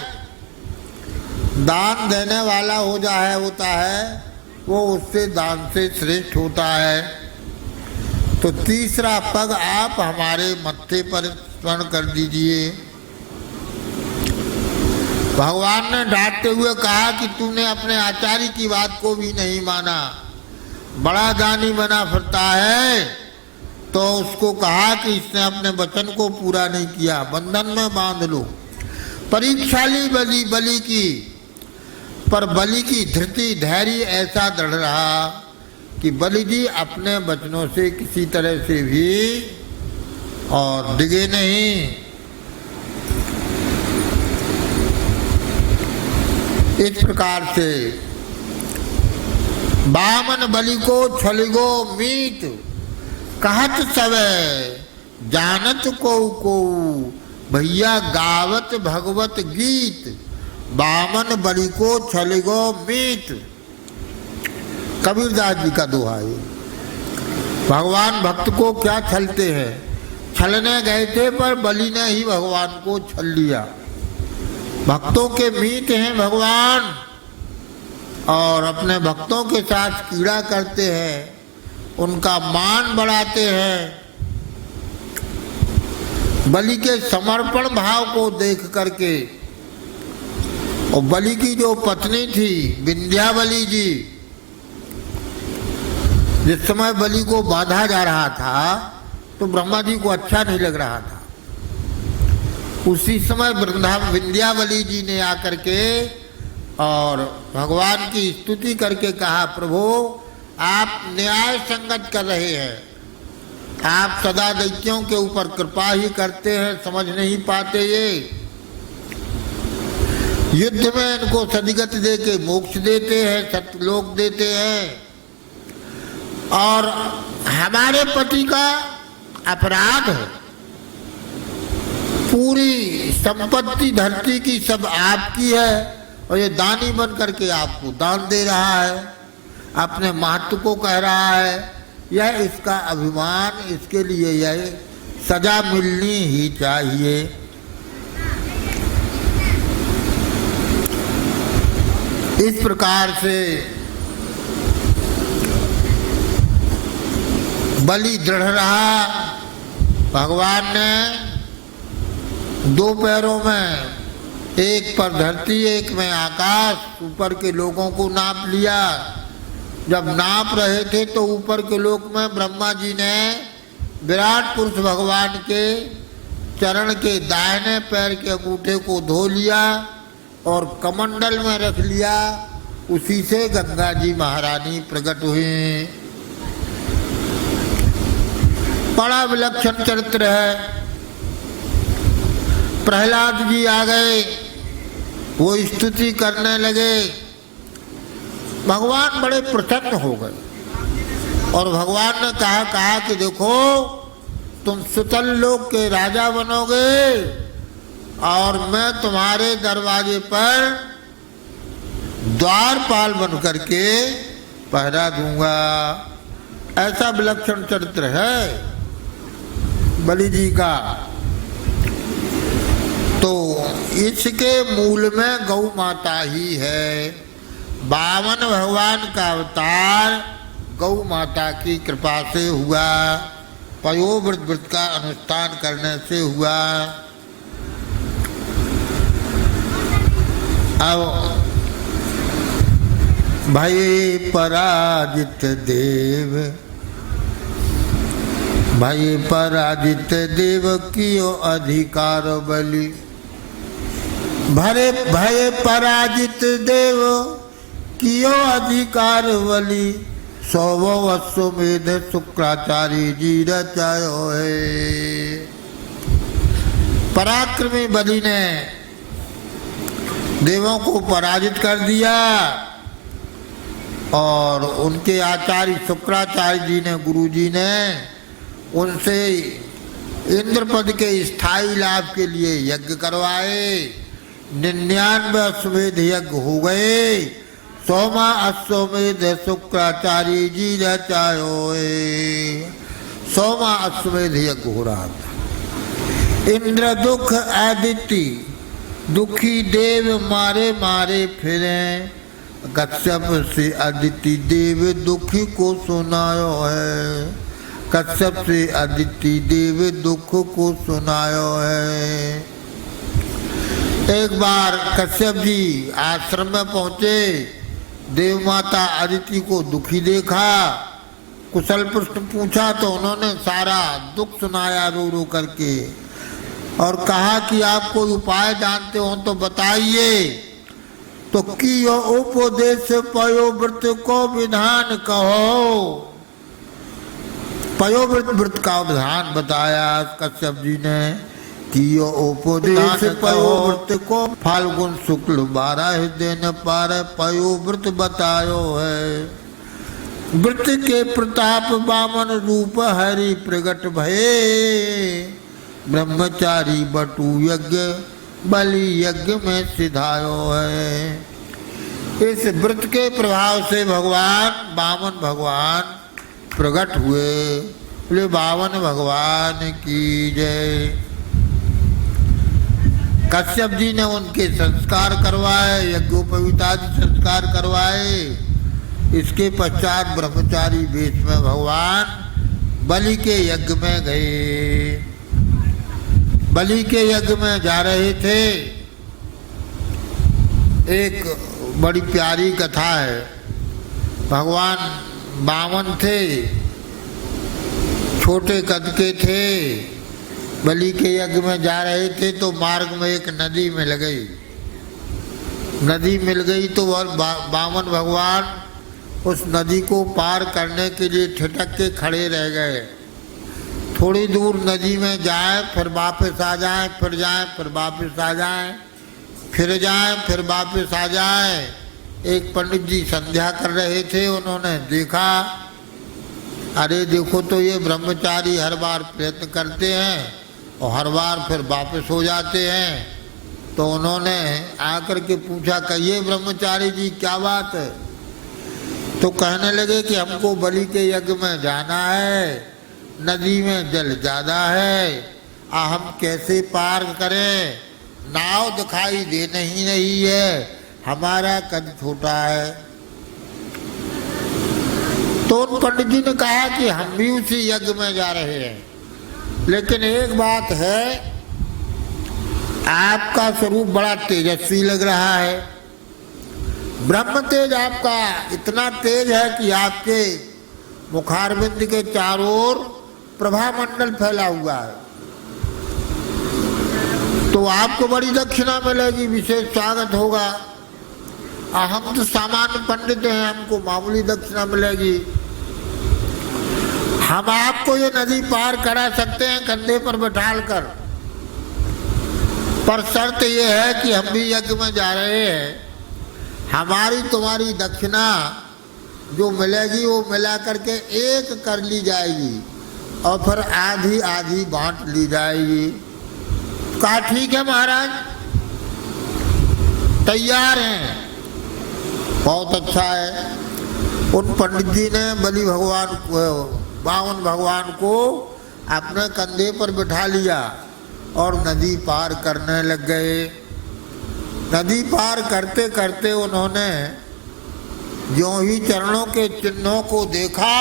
दान देने वाला होता है वो उससे दान से श्रेष्ठ होता है। तो तीसरा पग आप हमारे मत्थे पर स्मरण कर दीजिए। भगवान ने डांटते हुए कहा कि तूने अपने आचार्य की बात को भी नहीं माना। बड़ा दानी बना फिरता है, तो उसको कहा कि इसने अपने वचन को पूरा नहीं किया, बंधन में बांध लो। परीक्षा ली बलि की, पर बलि की धृति धैर्य ऐसा दृढ़ रहा कि बलि जी अपने वचनों से किसी तरह से भी और डिगे नहीं। इस प्रकार से बामन बलि को छलिगो मीत, कहत सवे जानत को भैया गावत भगवत गीत। बामन बलि को छलिगो मीत, कबीरदास जी का दोहा है। भगवान भक्त को क्या छलते हैं, छलने गए थे पर बलि ने ही भगवान को छल लिया। भक्तों के मीत हैं भगवान, और अपने भक्तों के साथ कीड़ा करते हैं, उनका मान बढ़ाते हैं। बलि के समर्पण भाव को देख करके, और बलि की जो पत्नी थी विंध्यावली जी, जिस समय बलि को बांधा जा रहा था तो ब्रह्मा जी को अच्छा नहीं लग रहा था। उसी समय विंध्यावली जी ने आकर के और भगवान की स्तुति करके कहा, प्रभु आप न्याय संगत कर रहे हैं, आप सदा दैत्यों के ऊपर कृपा ही करते हैं, समझ नहीं पाते ये। युद्ध में इनको सदगत दे के मोक्ष देते हैं, सत्यलोक देते हैं, और हमारे पति का अपराध है, पूरी संपत्ति धरती की सब आपकी है, और ये दानी बन करके आपको दान दे रहा है, अपने महत्व को कह रहा है। यह इसका अभिमान, इसके लिए यह सजा मिलनी ही चाहिए। इस प्रकार से बलि दृढ़ रहा। भगवान ने दो पैरों में, एक पर धरती एक में आकाश, ऊपर के लोगों को नाप लिया। जब नाप रहे थे तो ऊपर के लोक में ब्रह्मा जी ने विराट पुरुष भगवान के चरण के दाहिने पैर के अंगूठे को धो लिया और कमंडल में रख लिया। उसी से गंगा जी महारानी प्रकट हुई। बड़ा विलक्षण चरित्र है। प्रहलाद जी आ गए, वो स्तुति करने लगे। भगवान बड़े प्रसन्न हो गए और भगवान ने कहा कि देखो तुम सुतल लोक के राजा बनोगे और मैं तुम्हारे दरवाजे पर द्वारपाल बन करके पहरा दूंगा। ऐसा विलक्षण चरित्र है बलि जी का। तो इसके मूल में गौ माता ही है। वामन भगवान का अवतार गौ माता की कृपा से हुआ, पयोव्रत का अनुष्ठान करने से हुआ। अब भय पराजित देव, भय पराजित देव कियो अधिकार बलि। भय पराजित देव कियो अधिकार बलि। 100 अश्वमेध शुक्राचार्य जी रचायो है। पराक्रमी बलि ने देवों को पराजित कर दिया और उनके आचार्य शुक्राचार्य जी ने, गुरु जी ने उनसे इंद्रपद के स्थायी लाभ के लिए यज्ञ करवाए। 99 अश्वमेध यज्ञ हो गए। 100वां अश्वमेध शुक्राचार्य जी रचायो। 100वां अश्वमेध यज्ञ हो रहा था। इंद्र दुख आदित्य दुखी देव मारे मारे फिरे। कश्यप से अदिति देव दुखी को सुनायो है। कश्यप से अदिति देव दुख को सुनायो है। एक बार कश्यप जी आश्रम में पहुंचे देव माता अदिति को दुखी देखा, कुशल प्रश्न पूछा तो उन्होंने सारा दुख सुनाया रो रो करके, और कहा कि आप कोई उपाय जानते हो तो बताइए। तो कियो उपदेश पयोव्रत को विधान कहो। पयोव्रत व्रत का विधान बताया कश्यप जी ने। कियो उपदेश पयोव्रत को फाल्गुन शुक्ल 12 दिन पार पयोव्रत बतायो है। व्रत के प्रताप बामन रूप हरि प्रगट भये, ब्रह्मचारी बटु यज्ञ बलि यज्ञ में सिधायो है। इस व्रत के प्रभाव से भगवान बामन भगवान प्रकट हुए। बोले बामन भगवान की जय। कश्यप जी ने उनके संस्कार करवाए, यज्ञोपवीतादि संस्कार करवाए। इसके पश्चात ब्रह्मचारी वेश में भगवान बलि के यज्ञ में गए। बलि के यज्ञ में जा रहे थे। एक बड़ी प्यारी कथा है। भगवान बामन थे, छोटे कद के थे, बलि के यज्ञ में जा रहे थे तो मार्ग में एक नदी मिल गई। नदी मिल गई तो बामन भगवान उस नदी को पार करने के लिए ठिठक के खड़े रह गए। थोड़ी दूर नदी में जाए फिर वापस आ जाए, फिर जाए फिर वापस आ जाए, फिर जाए फिर वापस आ जाए। एक पंडित जी संध्या कर रहे थे, उन्होंने देखा, अरे देखो तो ये ब्रह्मचारी हर बार प्रयत्न करते हैं और हर बार फिर वापस हो जाते हैं। तो उन्होंने आकर के पूछा, कहिए ब्रह्मचारी जी क्या बात है? तो कहने लगे कि हमको बलि के यज्ञ में जाना है, नदी में जल ज्यादा है, हम कैसे पार करें? नाव दिखाई दे नहीं है, हमारा कद छोटा है। तो उन पंडित जी ने कहा कि हम भी उसी यज्ञ में जा रहे हैं, लेकिन एक बात है, आपका स्वरूप बड़ा तेजस्वी लग रहा है। ब्रह्म तेज आपका इतना तेज है कि आपके मुखारविंद के चारों ओर प्रभा मंडल फैला हुआ है। तो आपको बड़ी दक्षिणा मिलेगी, विशेष स्वागत होगा। हम तो सामान्य पंडित हैं, हमको मामूली दक्षिणा मिलेगी। हम आपको ये नदी पार करा सकते हैं कंधे पर बैठाल कर, पर शर्त ये है कि हम भी यज्ञ में जा रहे हैं। हमारी तुम्हारी दक्षिणा जो मिलेगी वो मिला करके एक कर ली जाएगी और फिर आधी आधी बांट ली जाएगी। कहा ठीक है महाराज, तैयार हैं, बहुत अच्छा है। उन पंडित जी ने बलि भगवान को, बामन भगवान को अपने कंधे पर बिठा लिया और नदी पार करने लग गए। नदी पार करते करते उन्होंने ज्यों ही चरणों के चिन्हों को देखा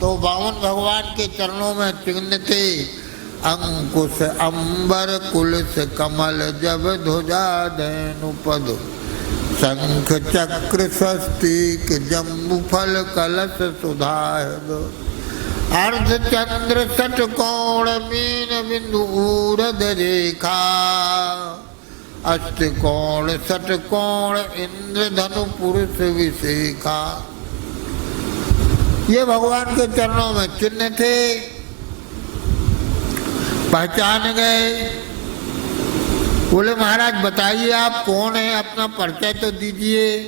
तो बामन भगवान के चरणों में चिन्ह थे, अंकुश अंबर कुलस कमल जब ध्वजा धनु पद, शंख चक्र स्वस्तिक जम्बू फल कलश सुधार, अर्ध चंद्र षटकोण मीन बिंदु ऊर्ध रेखा, अष्टकोण षटकोण इंद्र धनु पुरुष विशेखा। ये भगवान के चरणों में चिन्ह थे। पहचान गए। बोले महाराज बताइए आप कौन है, अपना परिचय तो दीजिए।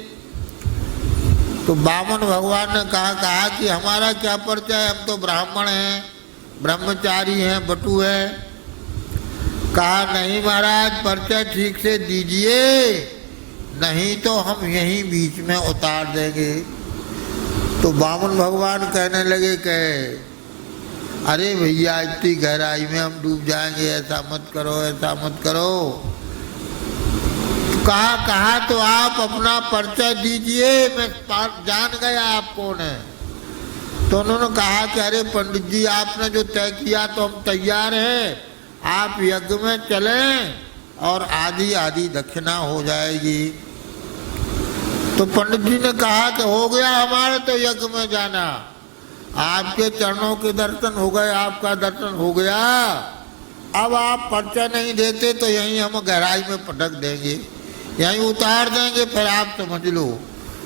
तो बामन भगवान ने कहा कि हमारा क्या परिचय, हम तो ब्राह्मण हैं, ब्रह्मचारी हैं, बटु हैं। कहा नहीं महाराज, परिचय ठीक से दीजिए, नहीं तो हम यहीं बीच में उतार देंगे। तो बामन भगवान कहने लगे कि अरे भैया इतनी गहराई में हम डूब जाएंगे, ऐसा मत करो, ऐसा मत करो। कहा तो आप अपना परिचय दीजिए, मैं जान गया आप कौन है। तो उन्होंने कहा कि अरे पंडित जी आपने जो तय किया तो हम तैयार हैं, आप यज्ञ में चलें और आधी आधी दक्षिणा हो जाएगी। तो पंडित जी ने कहा कि हो गया हमारे तो यज्ञ में जाना, आपके चरणों के दर्शन हो गए, आपका दर्शन हो गया, अब आप पर्चा नहीं देते तो यहीं हम गहराई में पटक देंगे, यहीं उतार देंगे, फिर आप समझ लो।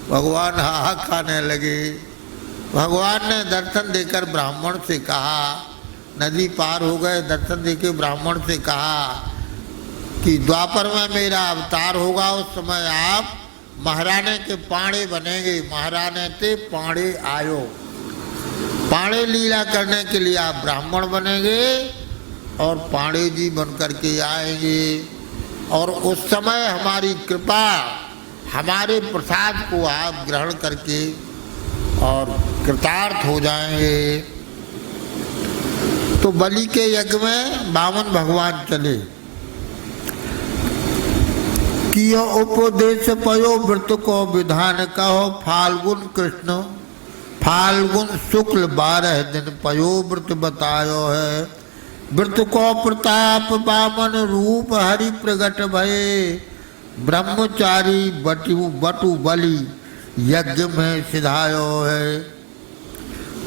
भगवान हा खाने लगे। भगवान ने दर्शन देकर ब्राह्मण से कहा, नदी पार हो गए, दर्शन देके ब्राह्मण से कहा कि द्वापर में मेरा अवतार होगा, उस समय आप महाराणे के पाणे बनेंगे, महाराणे ते पाणे आयो, पाणे लीला करने के लिए आप ब्राह्मण बनेंगे और पाणे जी बन करके आएंगे, और उस समय हमारी कृपा, हमारे प्रसाद को आप ग्रहण करके और कृतार्थ हो जाएंगे। तो बलि के यज्ञ में बामन भगवान चले। कियो उपदेश पयो व्रत को विधान कहो, फाल्गुन कृष्ण फाल्गुन शुक्ल 12 दिन पयो व्रत बतायो है। व्रत को प्रताप बामन रूप हरि प्रगट भये, ब्रह्मचारी बटु बलि यज्ञ में सिधायो है।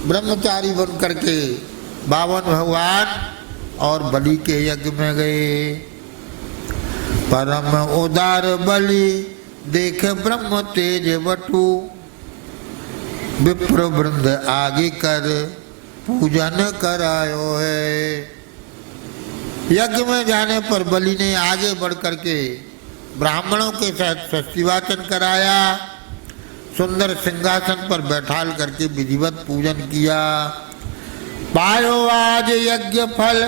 ब्रह्मचारी बन करके बामन भगवान और बलि के यज्ञ में गए। परम उदार बलि देख ब्रह्म तेज बटु, विप्र वृंद आगे कर पूजन करायो है। यज्ञ में जाने पर बलि ने आगे बढ़ करके ब्राह्मणों के साथ स्वस्तिवाचन कराया, सुंदर सिंहासन पर बैठाल करके विधिवत पूजन किया। पायो आज यज्ञ फल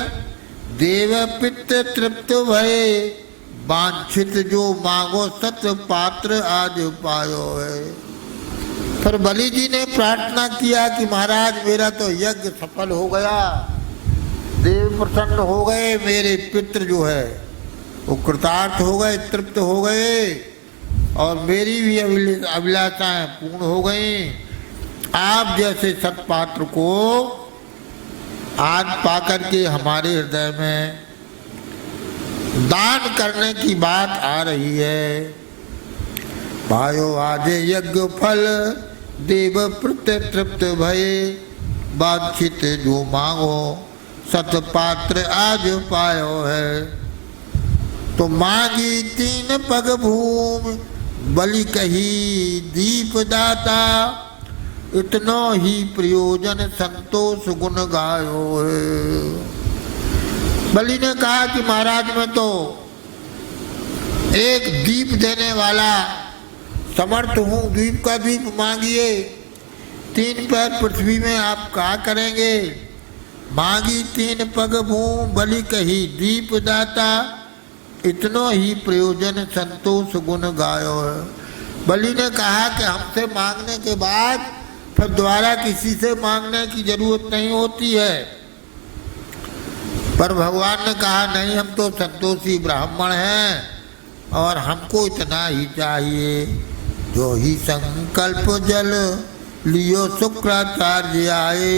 देव पित्त तृप्त भये, वांछित जो मांगो सत पात्र आज पायो है। फिर बलि जी ने प्रार्थना किया कि महाराज मेरा तो यज्ञ सफल हो गया, देव प्रसन्न हो गए, मेरे पितृ जो है वो कृतार्थ हो गए, तृप्त हो गए, और मेरी भी अभिलाषाएं पूर्ण हो गई। आप जैसे सत्पात्र को आज पाकर के हमारे हृदय में दान करने की बात आ रही है। पायो आज यज्ञ फल देव प्रत्य तृप्त भये, वांछित जो मांगो सतपात्र आज पायो है। तो मांगी 3 पग भूमि बलि कही दीप दाता, इतनो ही प्रयोजन संतोष गुण गायो है। बलि ने कहा कि महाराज मैं तो एक दीप देने वाला समर्थ हूँ, दीप का दीप मांगिए, 3 पैर पृथ्वी में आप क्या करेंगे। मांगी 3 पग भूमि बलि कही दीप दाता, इतनो ही प्रयोजन संतोष गुण गायो है। बलि ने कहा कि हमसे मांगने के बाद फिर दोबारा किसी से मांगने की जरूरत नहीं होती है। पर भगवान ने कहा नहीं, हम तो संतोषी ब्राह्मण हैं और हमको इतना ही चाहिए। जो ही संकल्प जल लियो शुक्राचार्य आए,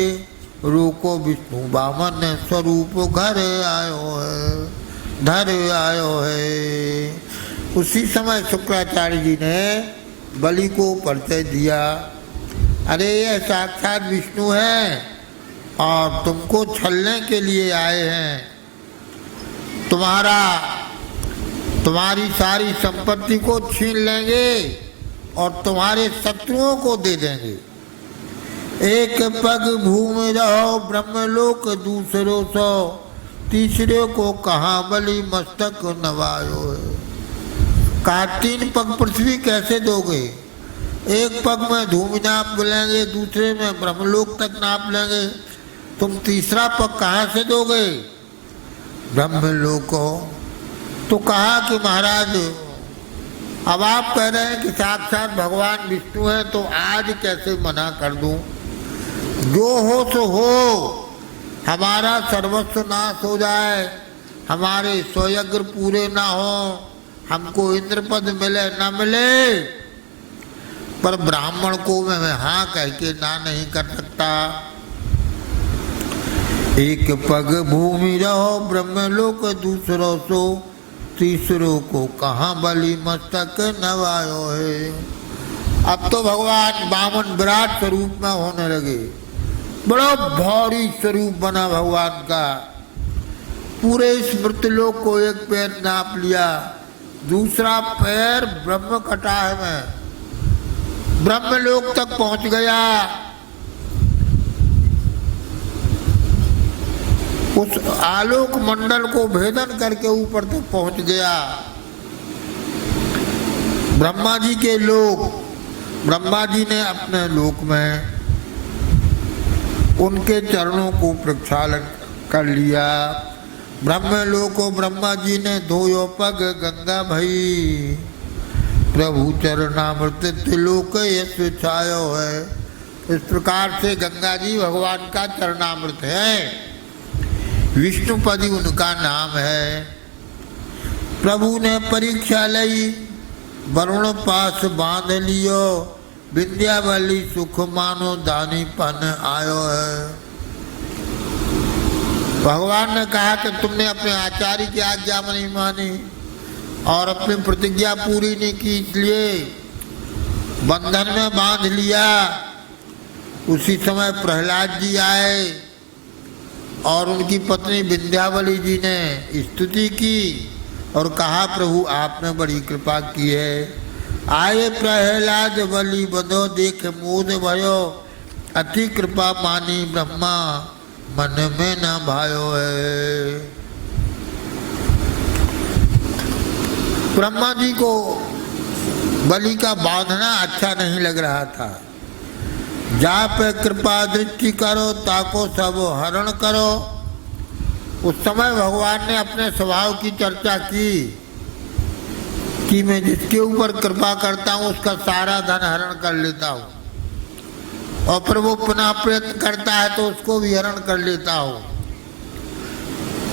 रोको विष्णु बामन स्वरूप घर आयो है, धर आयो है। उसी समय शुक्राचार्य जी ने बलि को परिचय दिया, अरे ये साक्षात विष्णु है और तुमको छलने के लिए आए हैं। तुम्हारी सारी संपत्ति को छीन लेंगे और तुम्हारे शत्रुओं को दे देंगे। एक पग भूमि रहो ब्रह्मलोक दूसरो सो, तीसरे को कहाँ बलि मस्तक नवायो है। कहा 3 पग पृथ्वी कैसे दोगे, एक पग में धूमि नाप लेंगे, दूसरे में ब्रह्मलोक तक नाप लेंगे, तुम तीसरा पग कहाँ से दोगे ब्रह्मलोक। तो कहा कि महाराज अब आप कह रहे हैं कि साक्षात भगवान विष्णु है, तो आज कैसे मना कर दूं। जो हो सो हो, हमारा सर्वस्व नाश हो जाए, हमारे स्वयज्ञ पूरे ना हो, हमको इंद्र पद मिले ना मिले, पर ब्राह्मण को मैं हाँ कह के ना नहीं कर सकता। एक पग भूमि रहो ब्रह्मलोक दूसरो सो, तीसरों को कहाँ बलि मस्तक नवायो है। अब तो भगवान वामन विराट स्वरूप में होने लगे। बड़ा भारी स्वरूप बना भगवान का। पूरे इस मृत्यलोक को एक पैर नाप लिया, दूसरा पैर ब्रह्म कटाह में ब्रह्मलोक तक पहुंच गया। उस आलोक मंडल को भेदन करके ऊपर तक पहुंच गया। ब्रह्मा जी के लोक, ब्रह्मा जी ने अपने लोक में उनके चरणों को प्रक्षालन कर लिया। ब्रह्मलोक ब्रह्मा जी ने धोयो पग गंगा भई, प्रभु चरणामृत त्रिलोक यश छायो है। इस प्रकार से गंगा जी भगवान का चरणामृत है, विष्णुपदी उनका नाम है। प्रभु ने परीक्षा लई, वरुण पास बांध लियो, विंध्यावली सुख मानो दानी पन आयो है। भगवान ने कहा कि तुमने अपने आचार्य की आज्ञा में नहीं मानी और अपनी प्रतिज्ञा पूरी नहीं की, इसलिए बंधन में बांध लिया। उसी समय प्रहलाद जी आए और उनकी पत्नी विंध्यावली जी ने स्तुति की और कहा, प्रभु आपने बड़ी कृपा की है। आए प्रहलाद बलि बंधो देख मोद भयो, अति कृपा मानी ब्रह्मा मन में न भायो है। ब्रह्मा जी को बलि का बांधना अच्छा नहीं लग रहा था। जा पे कृपा दृष्टि करो, ताको सब हरण करो। उस समय भगवान ने अपने स्वभाव की चर्चा की कि मैं जिसके ऊपर कृपा करता हूँ उसका सारा धन हरण कर लेता हूँ, और फिर वो पुनः प्रयत्न करता है तो उसको भी हरण कर लेता हूँ।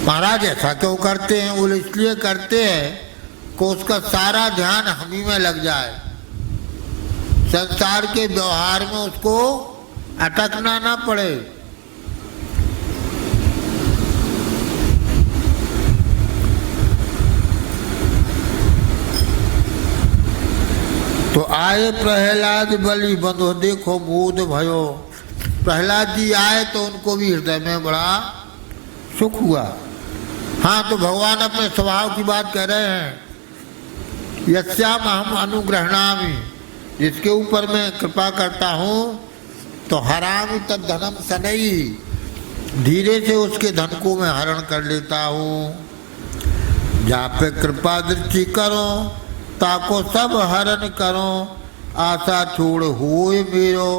महाराज ऐसा क्यों करते हैं? वो इसलिए करते हैं कि उसका सारा ध्यान हम ही में लग जाए, संसार के व्यवहार में उसको अटकना ना पड़े। तो आए प्रहलाद बलि बंधो देखो मोद भयो। प्रहलाद जी आए तो उनको भी हृदय में बड़ा सुख हुआ। हाँ, तो भगवान अपने स्वभाव की बात कह रहे हैं। यस्याम हम अनुग्रहणामि, जिसके ऊपर मैं कृपा करता हूँ तो हरामि तद धनम सनई, धीरे से उसके धन को मैं हरण कर लेता हूँ। जहाँ पे कृपा दृष्टि करो, ताको सब हरण करो, आशा छोड़ होए मेरो,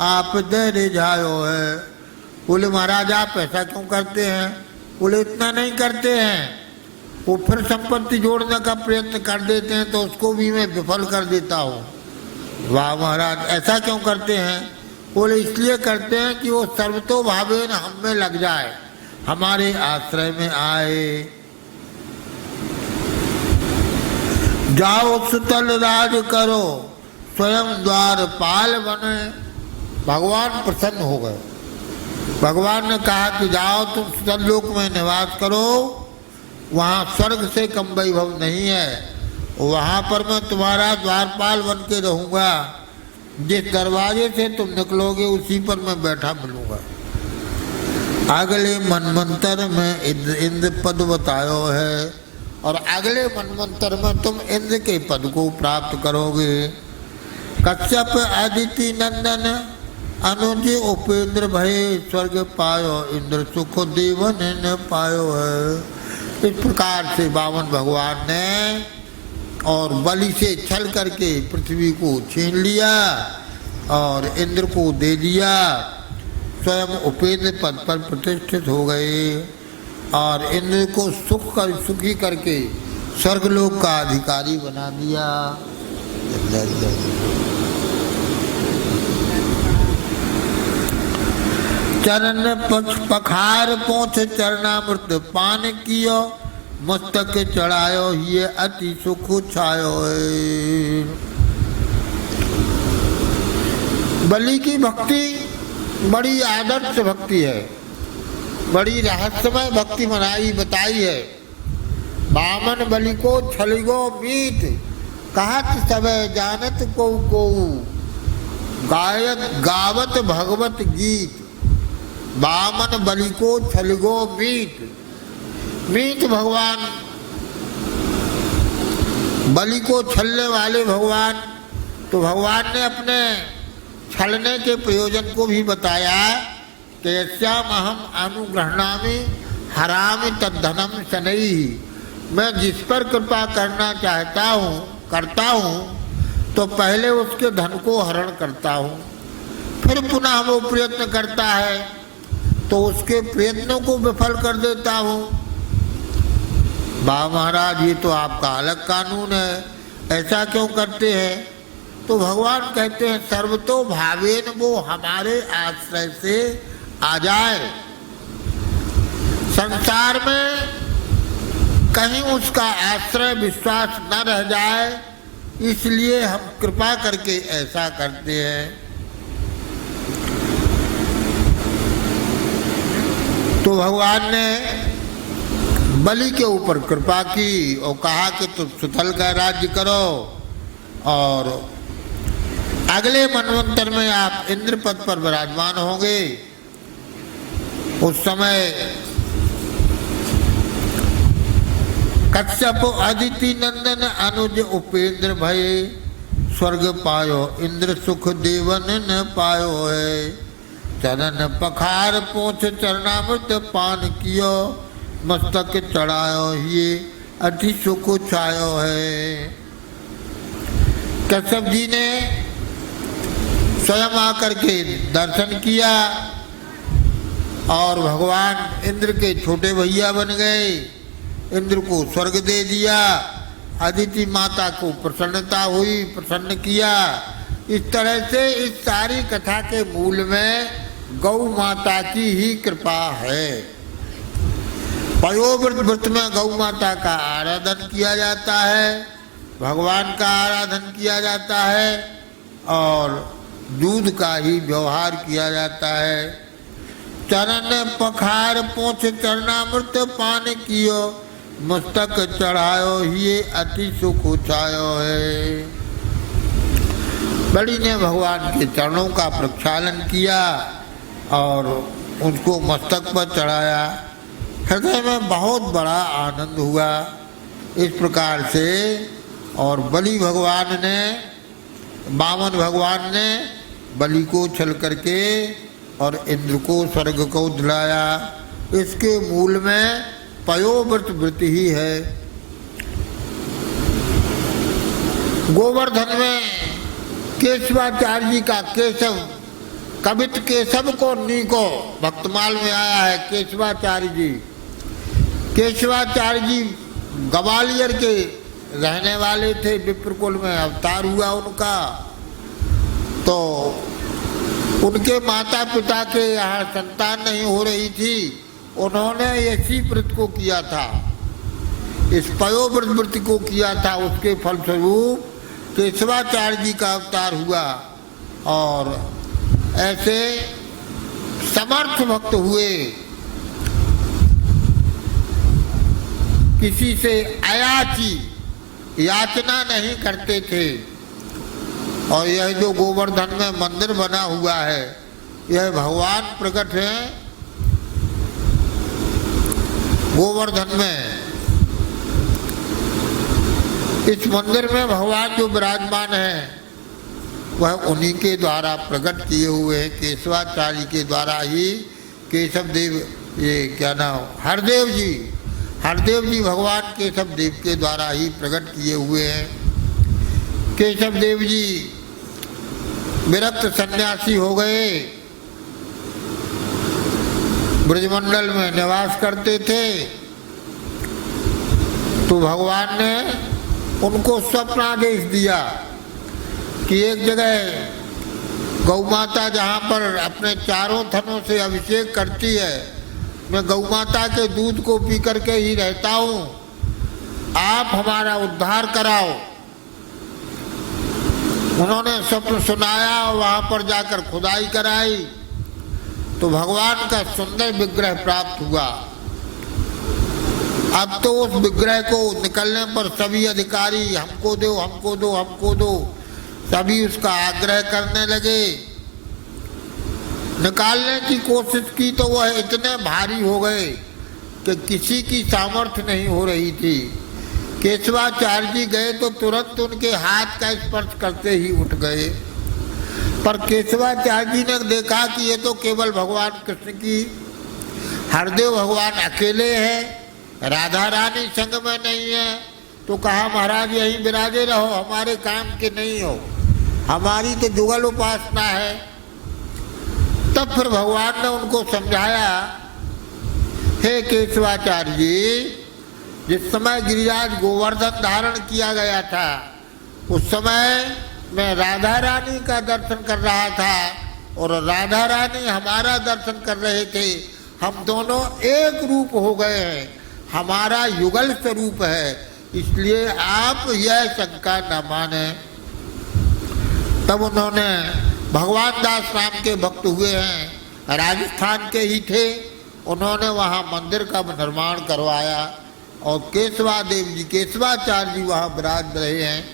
आप दे रिझायो है। बोले महाराज आप ऐसा क्यों करते हैं? बोले इतना नहीं करते हैं, वो फिर संपत्ति जोड़ने का प्रयत्न कर देते हैं तो उसको भी मैं विफल कर देता हूँ। वाह महाराज, ऐसा क्यों करते हैं? बोले इसलिए करते हैं कि वो सर्वतोभावेन हम में लग जाए, हमारे आश्रय में आए। जाओ सुतल राज करो, स्वयं द्वारपाल बने। भगवान प्रसन्न हो गए। भगवान ने कहा कि जाओ तुम सुतल लोक में निवास करो, वहाँ स्वर्ग से कम वैभव नहीं है, वहाँ पर मैं तुम्हारा द्वारपाल बन के रहूँगा। जिस दरवाजे से तुम निकलोगे उसी पर मैं बैठा मिलूँगा। अगले मनमंत्र में इंद्र पद बतायो है, और अगले मनमंत्र में तुम इंद्र के पद को प्राप्त करोगे। कश्यप अदिति नंदन अनुज उपेंद्र भय, स्वर्ग पायो इंद्र सुख देवन न पायो है। इस प्रकार से वामन भगवान ने और बलि से छल करके पृथ्वी को छीन लिया और इंद्र को दे दिया। स्वयं उपेंद्र पद पर प्रतिष्ठित हो गए और इंद्र को सुखी करके स्वर्गलोक का अधिकारी बना दिया। चरण पखार पोंछ चरणामृत पान कियो, मस्तक चढ़ायो ये अति सुख छायो। बलि की भक्ति बड़ी आदर्श भक्ति है, बड़ी रहस्यमय भक्ति बताई है। वामन बलि को छलिगो मीत कहत सबे जानत को गावत भगवत गीत, बामन बलि को छलगो मीत। मीत भगवान, बलि को छलने वाले भगवान। तो भगवान ने अपने छलने के प्रयोजन को भी बताया कि यस्याम अहम अनुग्रहणामि हरामि तद्धनम शनैः। मैं जिस पर कृपा करना करता हूँ तो पहले उसके धन को हरण करता हूँ, फिर पुनः वो प्रयत्न करता है तो उसके प्रयत्नों को विफल कर देता हूँ। वाह महाराज, ये तो आपका अलग कानून है, ऐसा क्यों करते हैं? तो भगवान कहते हैं सर्वतो भावेन वो हमारे आश्रय से आ जाए, संसार में कहीं उसका आश्रय विश्वास न रह जाए, इसलिए हम कृपा करके ऐसा करते हैं। तो भगवान ने बलि के ऊपर कृपा की और कहा कि तुम सुतल का राज्य करो और अगले मनवंतर में आप इंद्र पद पर विराजमान होंगे। उस समय कश्यप अदिति नंदन अनुज उपेंद्र भय, स्वर्ग पायो इंद्र सुख देवन न पायो है। चरण पखार पोंछ चरणामृत पान कियो, मस्तक चढ़ायो ये अति सुख छायो है। कश्यप जी ने स्वयं आकर के दर्शन किया और भगवान इंद्र के छोटे भैया बन गए, इंद्र को स्वर्ग दे दिया। अदिति माता को प्रसन्नता हुई, प्रसन्न किया। इस तरह से इस सारी कथा के मूल में गौ माता की ही कृपा है। पयोव्रत व्रत में गौ माता का आराधन किया जाता है, भगवान का आराधन किया जाता है और दूध का ही व्यवहार किया जाता है। चरण पखार पोंछ चरणामृत पान कियो, मस्तक चढ़ायो ये अति सुख छायो है। बलि ने भगवान के चरणों का प्रक्षालन किया और उनको मस्तक पर चढ़ाया। हृदय में बहुत बड़ा आनंद हुआ। इस प्रकार से और बलि भगवान ने, वामन भगवान ने बलि को छल करके और इंद्र को स्वर्ग को दिलाया। इसके मूल में पयोव्रत व्रत ही है। गोवर्धन में केशवाचार्य जी का केशव, कवित केशव को नीको भक्तमाल में आया है। केशवाचार्य जी, केशवाचार्य जी ग्वालियर के रहने वाले थे, विप्रकुल में अवतार हुआ उनका। तो उनके माता पिता के यहाँ संतान नहीं हो रही थी, उन्होंने इसी व्रत को किया था, इस पयोव्रत व्रत को किया था। उसके फलस्वरूप केशवाचार्य जी का अवतार हुआ और ऐसे समर्थ भक्त हुए। किसी से अयाची, याचना नहीं करते थे। और यह जो गोवर्धन में मंदिर बना हुआ है, यह भगवान प्रकट है गोवर्धन में। इस मंदिर में भगवान जो विराजमान है वह उन्हीं के द्वारा प्रकट किए हुए हैं, केशवाचार्य के द्वारा ही। केशव देव, ये क्या नाम, हरदेव जी भगवान केशव देव के द्वारा ही प्रकट किए हुए हैं। केशव देव जी विरक्त सन्यासी हो गए, ब्रजमंडल में निवास करते थे। तो भगवान ने उनको स्वप्नादेश दिया कि एक जगह गौ माता जहाँ पर अपने चारों थनों से अभिषेक करती है, मैं गौ माता के दूध को पी करके ही रहता हूँ, आप हमारा उद्धार कराओ। उन्होंने स्वप्न सुनाया और वहाँ पर जाकर खुदाई कराई तो भगवान का सुंदर विग्रह प्राप्त हुआ। अब तो उस विग्रह को निकलने पर सभी अधिकारी हमको दो हमको दो हमको दो, सभी उसका आग्रह करने लगे। निकालने की कोशिश की तो वह इतने भारी हो गए कि किसी की सामर्थ्य नहीं हो रही थी। केशवाचार्य जी गए तो तुरंत उनके हाथ का स्पर्श करते ही उठ गए, पर केशवाचार्य जी ने देखा कि ये तो केवल भगवान कृष्ण की, हरदेव भगवान अकेले हैं, राधा रानी संग में नहीं है। तो कहा महाराज यहीं विराजे रहो, हमारे काम के नहीं हो, हमारी तो जुगल उपासना है। तब फिर भगवान ने उनको समझाया, हे केशवाचार्य जी, जिस समय गिरिराज गोवर्धन धारण किया गया था उस समय मैं राधा रानी का दर्शन कर रहा था और राधा रानी हमारा दर्शन कर रहे थे। हम दोनों एक रूप हो गए हैं, हमारा युगल स्वरूप है, इसलिए आप यह शंका न माने। तब उन्होंने भगवान दास नाम के भक्त हुए हैं, राजस्थान के ही थे, उन्होंने वहाँ मंदिर का निर्माण करवाया और केशवादेव जी, केशवाचार्य जी वहाँ विराज रहे हैं।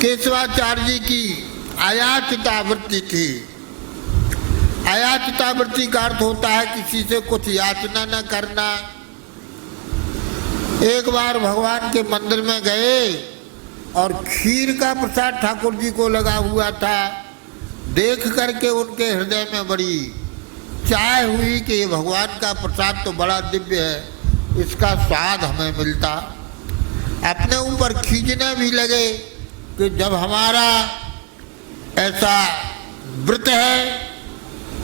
केशवाचार्य जी की अयाचितावृत्ति थी। अयाचितावृत्ति का अर्थ होता है किसी से कुछ याचना न करना। एक बार भगवान के मंदिर में गए और खीर का प्रसाद ठाकुर जी को लगा हुआ था। देख करके उनके हृदय में बड़ी चाह हुई कि ये भगवान का प्रसाद तो बड़ा दिव्य है, इसका स्वाद हमें मिलता। अपने ऊपर खींचने भी लगे कि जब हमारा ऐसा व्रत है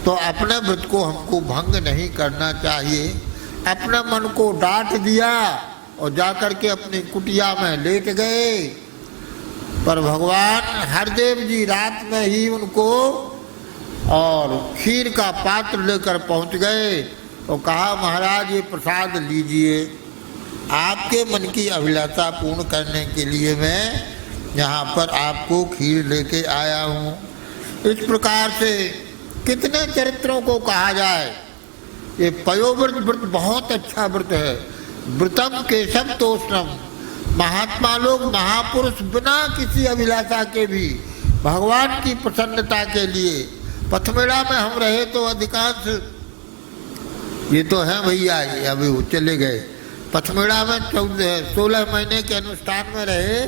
तो अपने व्रत को हमको भंग नहीं करना चाहिए। अपने मन को डांट दिया और जाकर के अपनी कुटिया में लेट गए। पर भगवान हरदेव जी रात में ही उनको और खीर का पात्र लेकर पहुंच गए और कहा, महाराज ये प्रसाद लीजिए, आपके मन की अभिलाषा पूर्ण करने के लिए मैं यहाँ पर आपको खीर लेके आया हूँ। इस प्रकार से कितने चरित्रों को कहा जाए। ये पयोव्रत व्रत बहुत अच्छा व्रत है। व्रतम केशव तोषणम, महात्मा लोग, महापुरुष बिना किसी अभिलाषा के भी भगवान की प्रसन्नता के लिए, पथमेड़ा में हम रहे तो अधिकांश, ये तो है भैया अभी वो चले गए, पथमेड़ा में 16 महीने के अनुष्ठान में रहे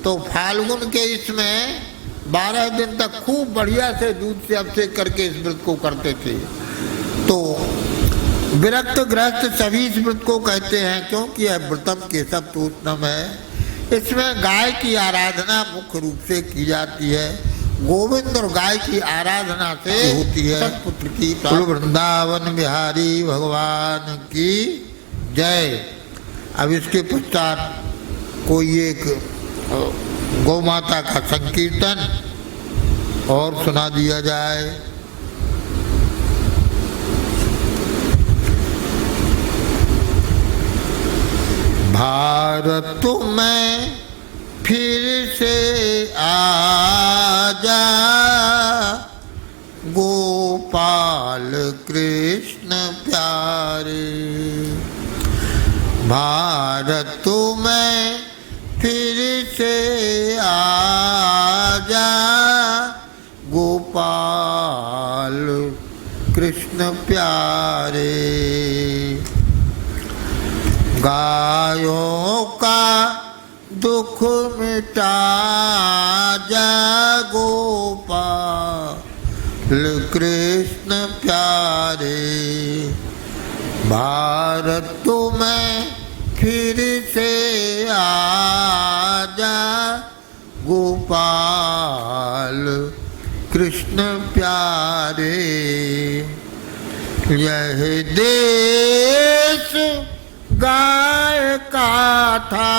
तो फाल्गुन के इसमें 12 दिन तक खूब बढ़िया से दूध से अभिषेक करके इस व्रत को करते थे। तो विरक्त ग्रस्त सभी इस व्रत को कहते हैं, क्योंकि यह व्रतम केशव तोषणम है। इसमें गाय की आराधना मुख्य रूप से की जाती है। गोविंद और गाय की आराधना से होती है। सतपुत्र की वृंदावन बिहारी भगवान की जय। अब इसके पश्चात कोई एक गौ माता का संकीर्तन और सुना दिया जाए। भारत में फिर से आजा, गोपाल कृष्ण प्यारे। भारत में फिर से आजा, गोपाल कृष्ण प्यारे। गायों का दुख मिटा जा, गोपाल कृष्ण प्यारे। भारत में फिर से आजा, गोपाल कृष्ण प्यारे। यह देश गाय का था,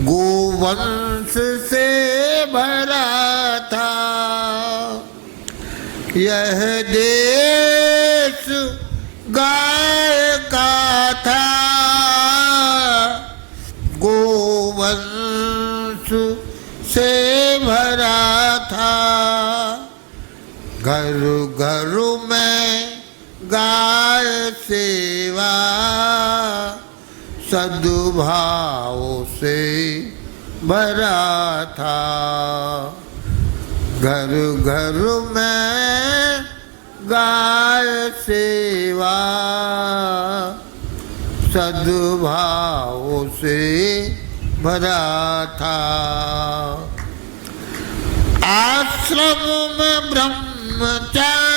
गोवंश से भरा था। यह देश गाय का था, गोवंश से भरा था। घर घर में गाय सेवा सद्भाव से भरा था। घर घर में गाय सेवा सद्भाव से भरा था। आश्रम में ब्रह्मचारी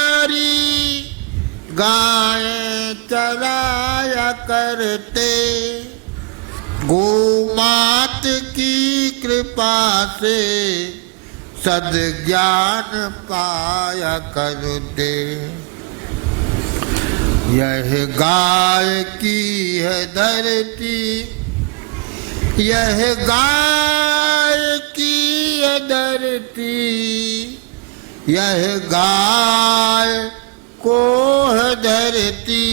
गाय चराया करते, गोमात की कृपा से सद्ज्ञान पाया करते। यह गाय की है धरती, यह गाय की है धरती, यह गाय को है धरती।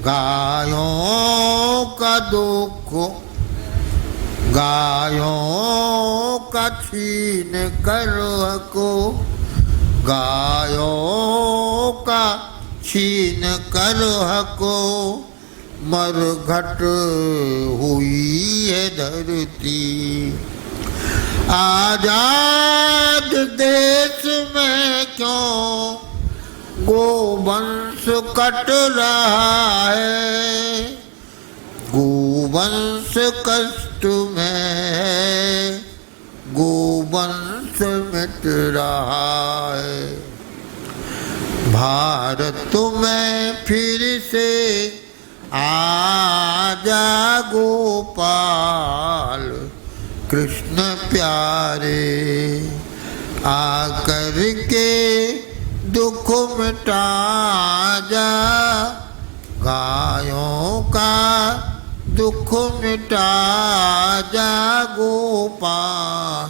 गायों का दुख गायों का छीन कर को, गायों का छीन कर को मरघट हुई है धरती। आजाद देश में क्यों गोवंश कट रहा है, गोवंश कष्ट में है, गोवंश मिट रहा है। भारत में फिर से आजा गोपाल कृष्ण प्यारे, आकर के दुख मिटा जा, गायों का दुख मिटा जा गोपाल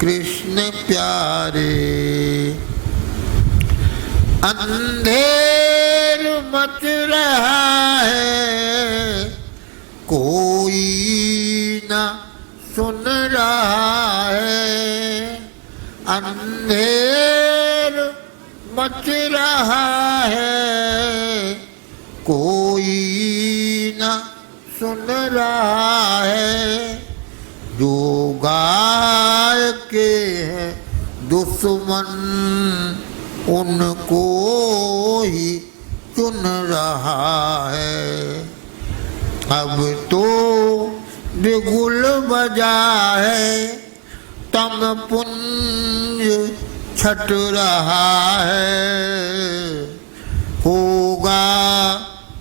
कृष्ण प्यारे। अंधेर मच रहा है, कोई ना सुन रहा है। अंधेर मच रहा है, कोई ना सुन रहा है। जो गाय के हैं दुश्मन उनको ही चुन रहा है। अब तो बिगुल बजा है, तम पुंज छट रहा है। होगा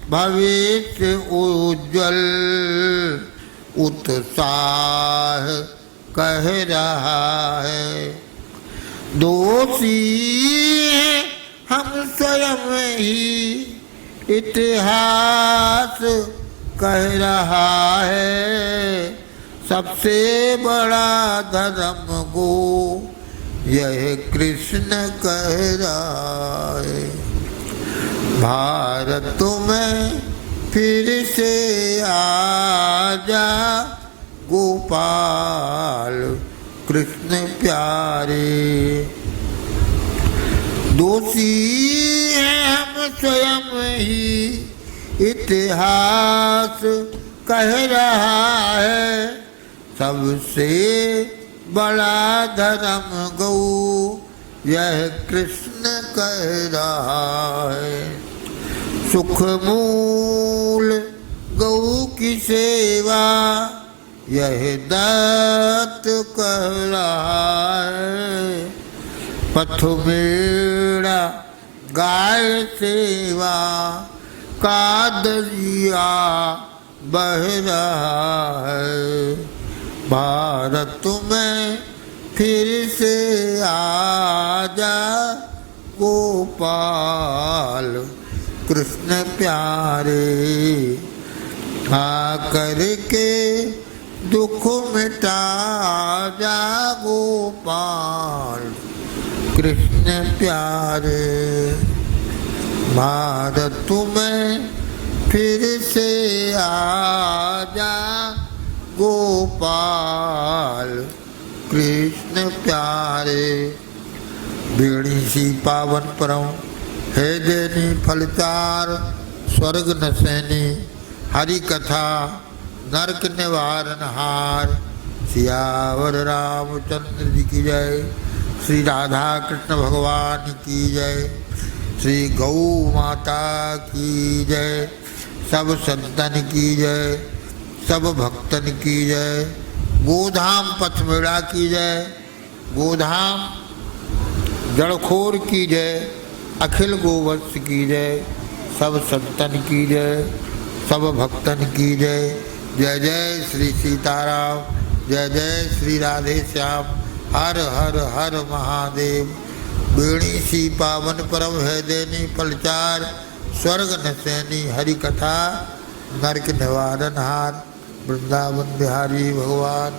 भविष्य उज्जवल उत्साह कह रहा है। दोषी हैं हम स्वयं ही, इतिहास कह रहा है। सबसे बड़ा धर्म गो यह कृष्ण कह रहा है। भारत में फिर से आजा गोपाल कृष्ण प्यारे। दोषी हैं हम स्वयं ही, इतिहास कह रहा है। सबसे बड़ा धर्म गौ यह कृष्ण कह रहा है। सुख मूल गौ की सेवा यह दत्त कह रहा है। पथ मेरा गाय सेवा का दरिया बह रहा है। भारत में फिर से आजा गोपाल कृष्ण प्यारे। आकर के दुख मिटा जा गोपाल कृष्ण प्यारे। भारत में फिर से आजा गोपाल कृष्ण प्यारे। बेड़ी सी पावन परम हे देनी फलचार स्वर्ग नसैनी, हरि कथा नरक निवारण हार। सियावर रामचंद्र जी की जय, श्री राधा कृष्ण भगवान की जय, श्री गौ माता की जय, सब संतन की जय, सब भक्तन की जय। गोधाम पथमेड़ा की जय, गोधाम जड़खोर की जय, अखिल गोवत्स की जय, सब संतन की जय, सब भक्तन की जय। जय जय श्री सीताराम, जय जय श्री राधे श्याम। हर हर हर महादेव। बेणी सी पावन परम है देनी फलचार, स्वर्ग नसैनी हरि कथा नरक निवारण हार। वृंदावन बिहारी भगवान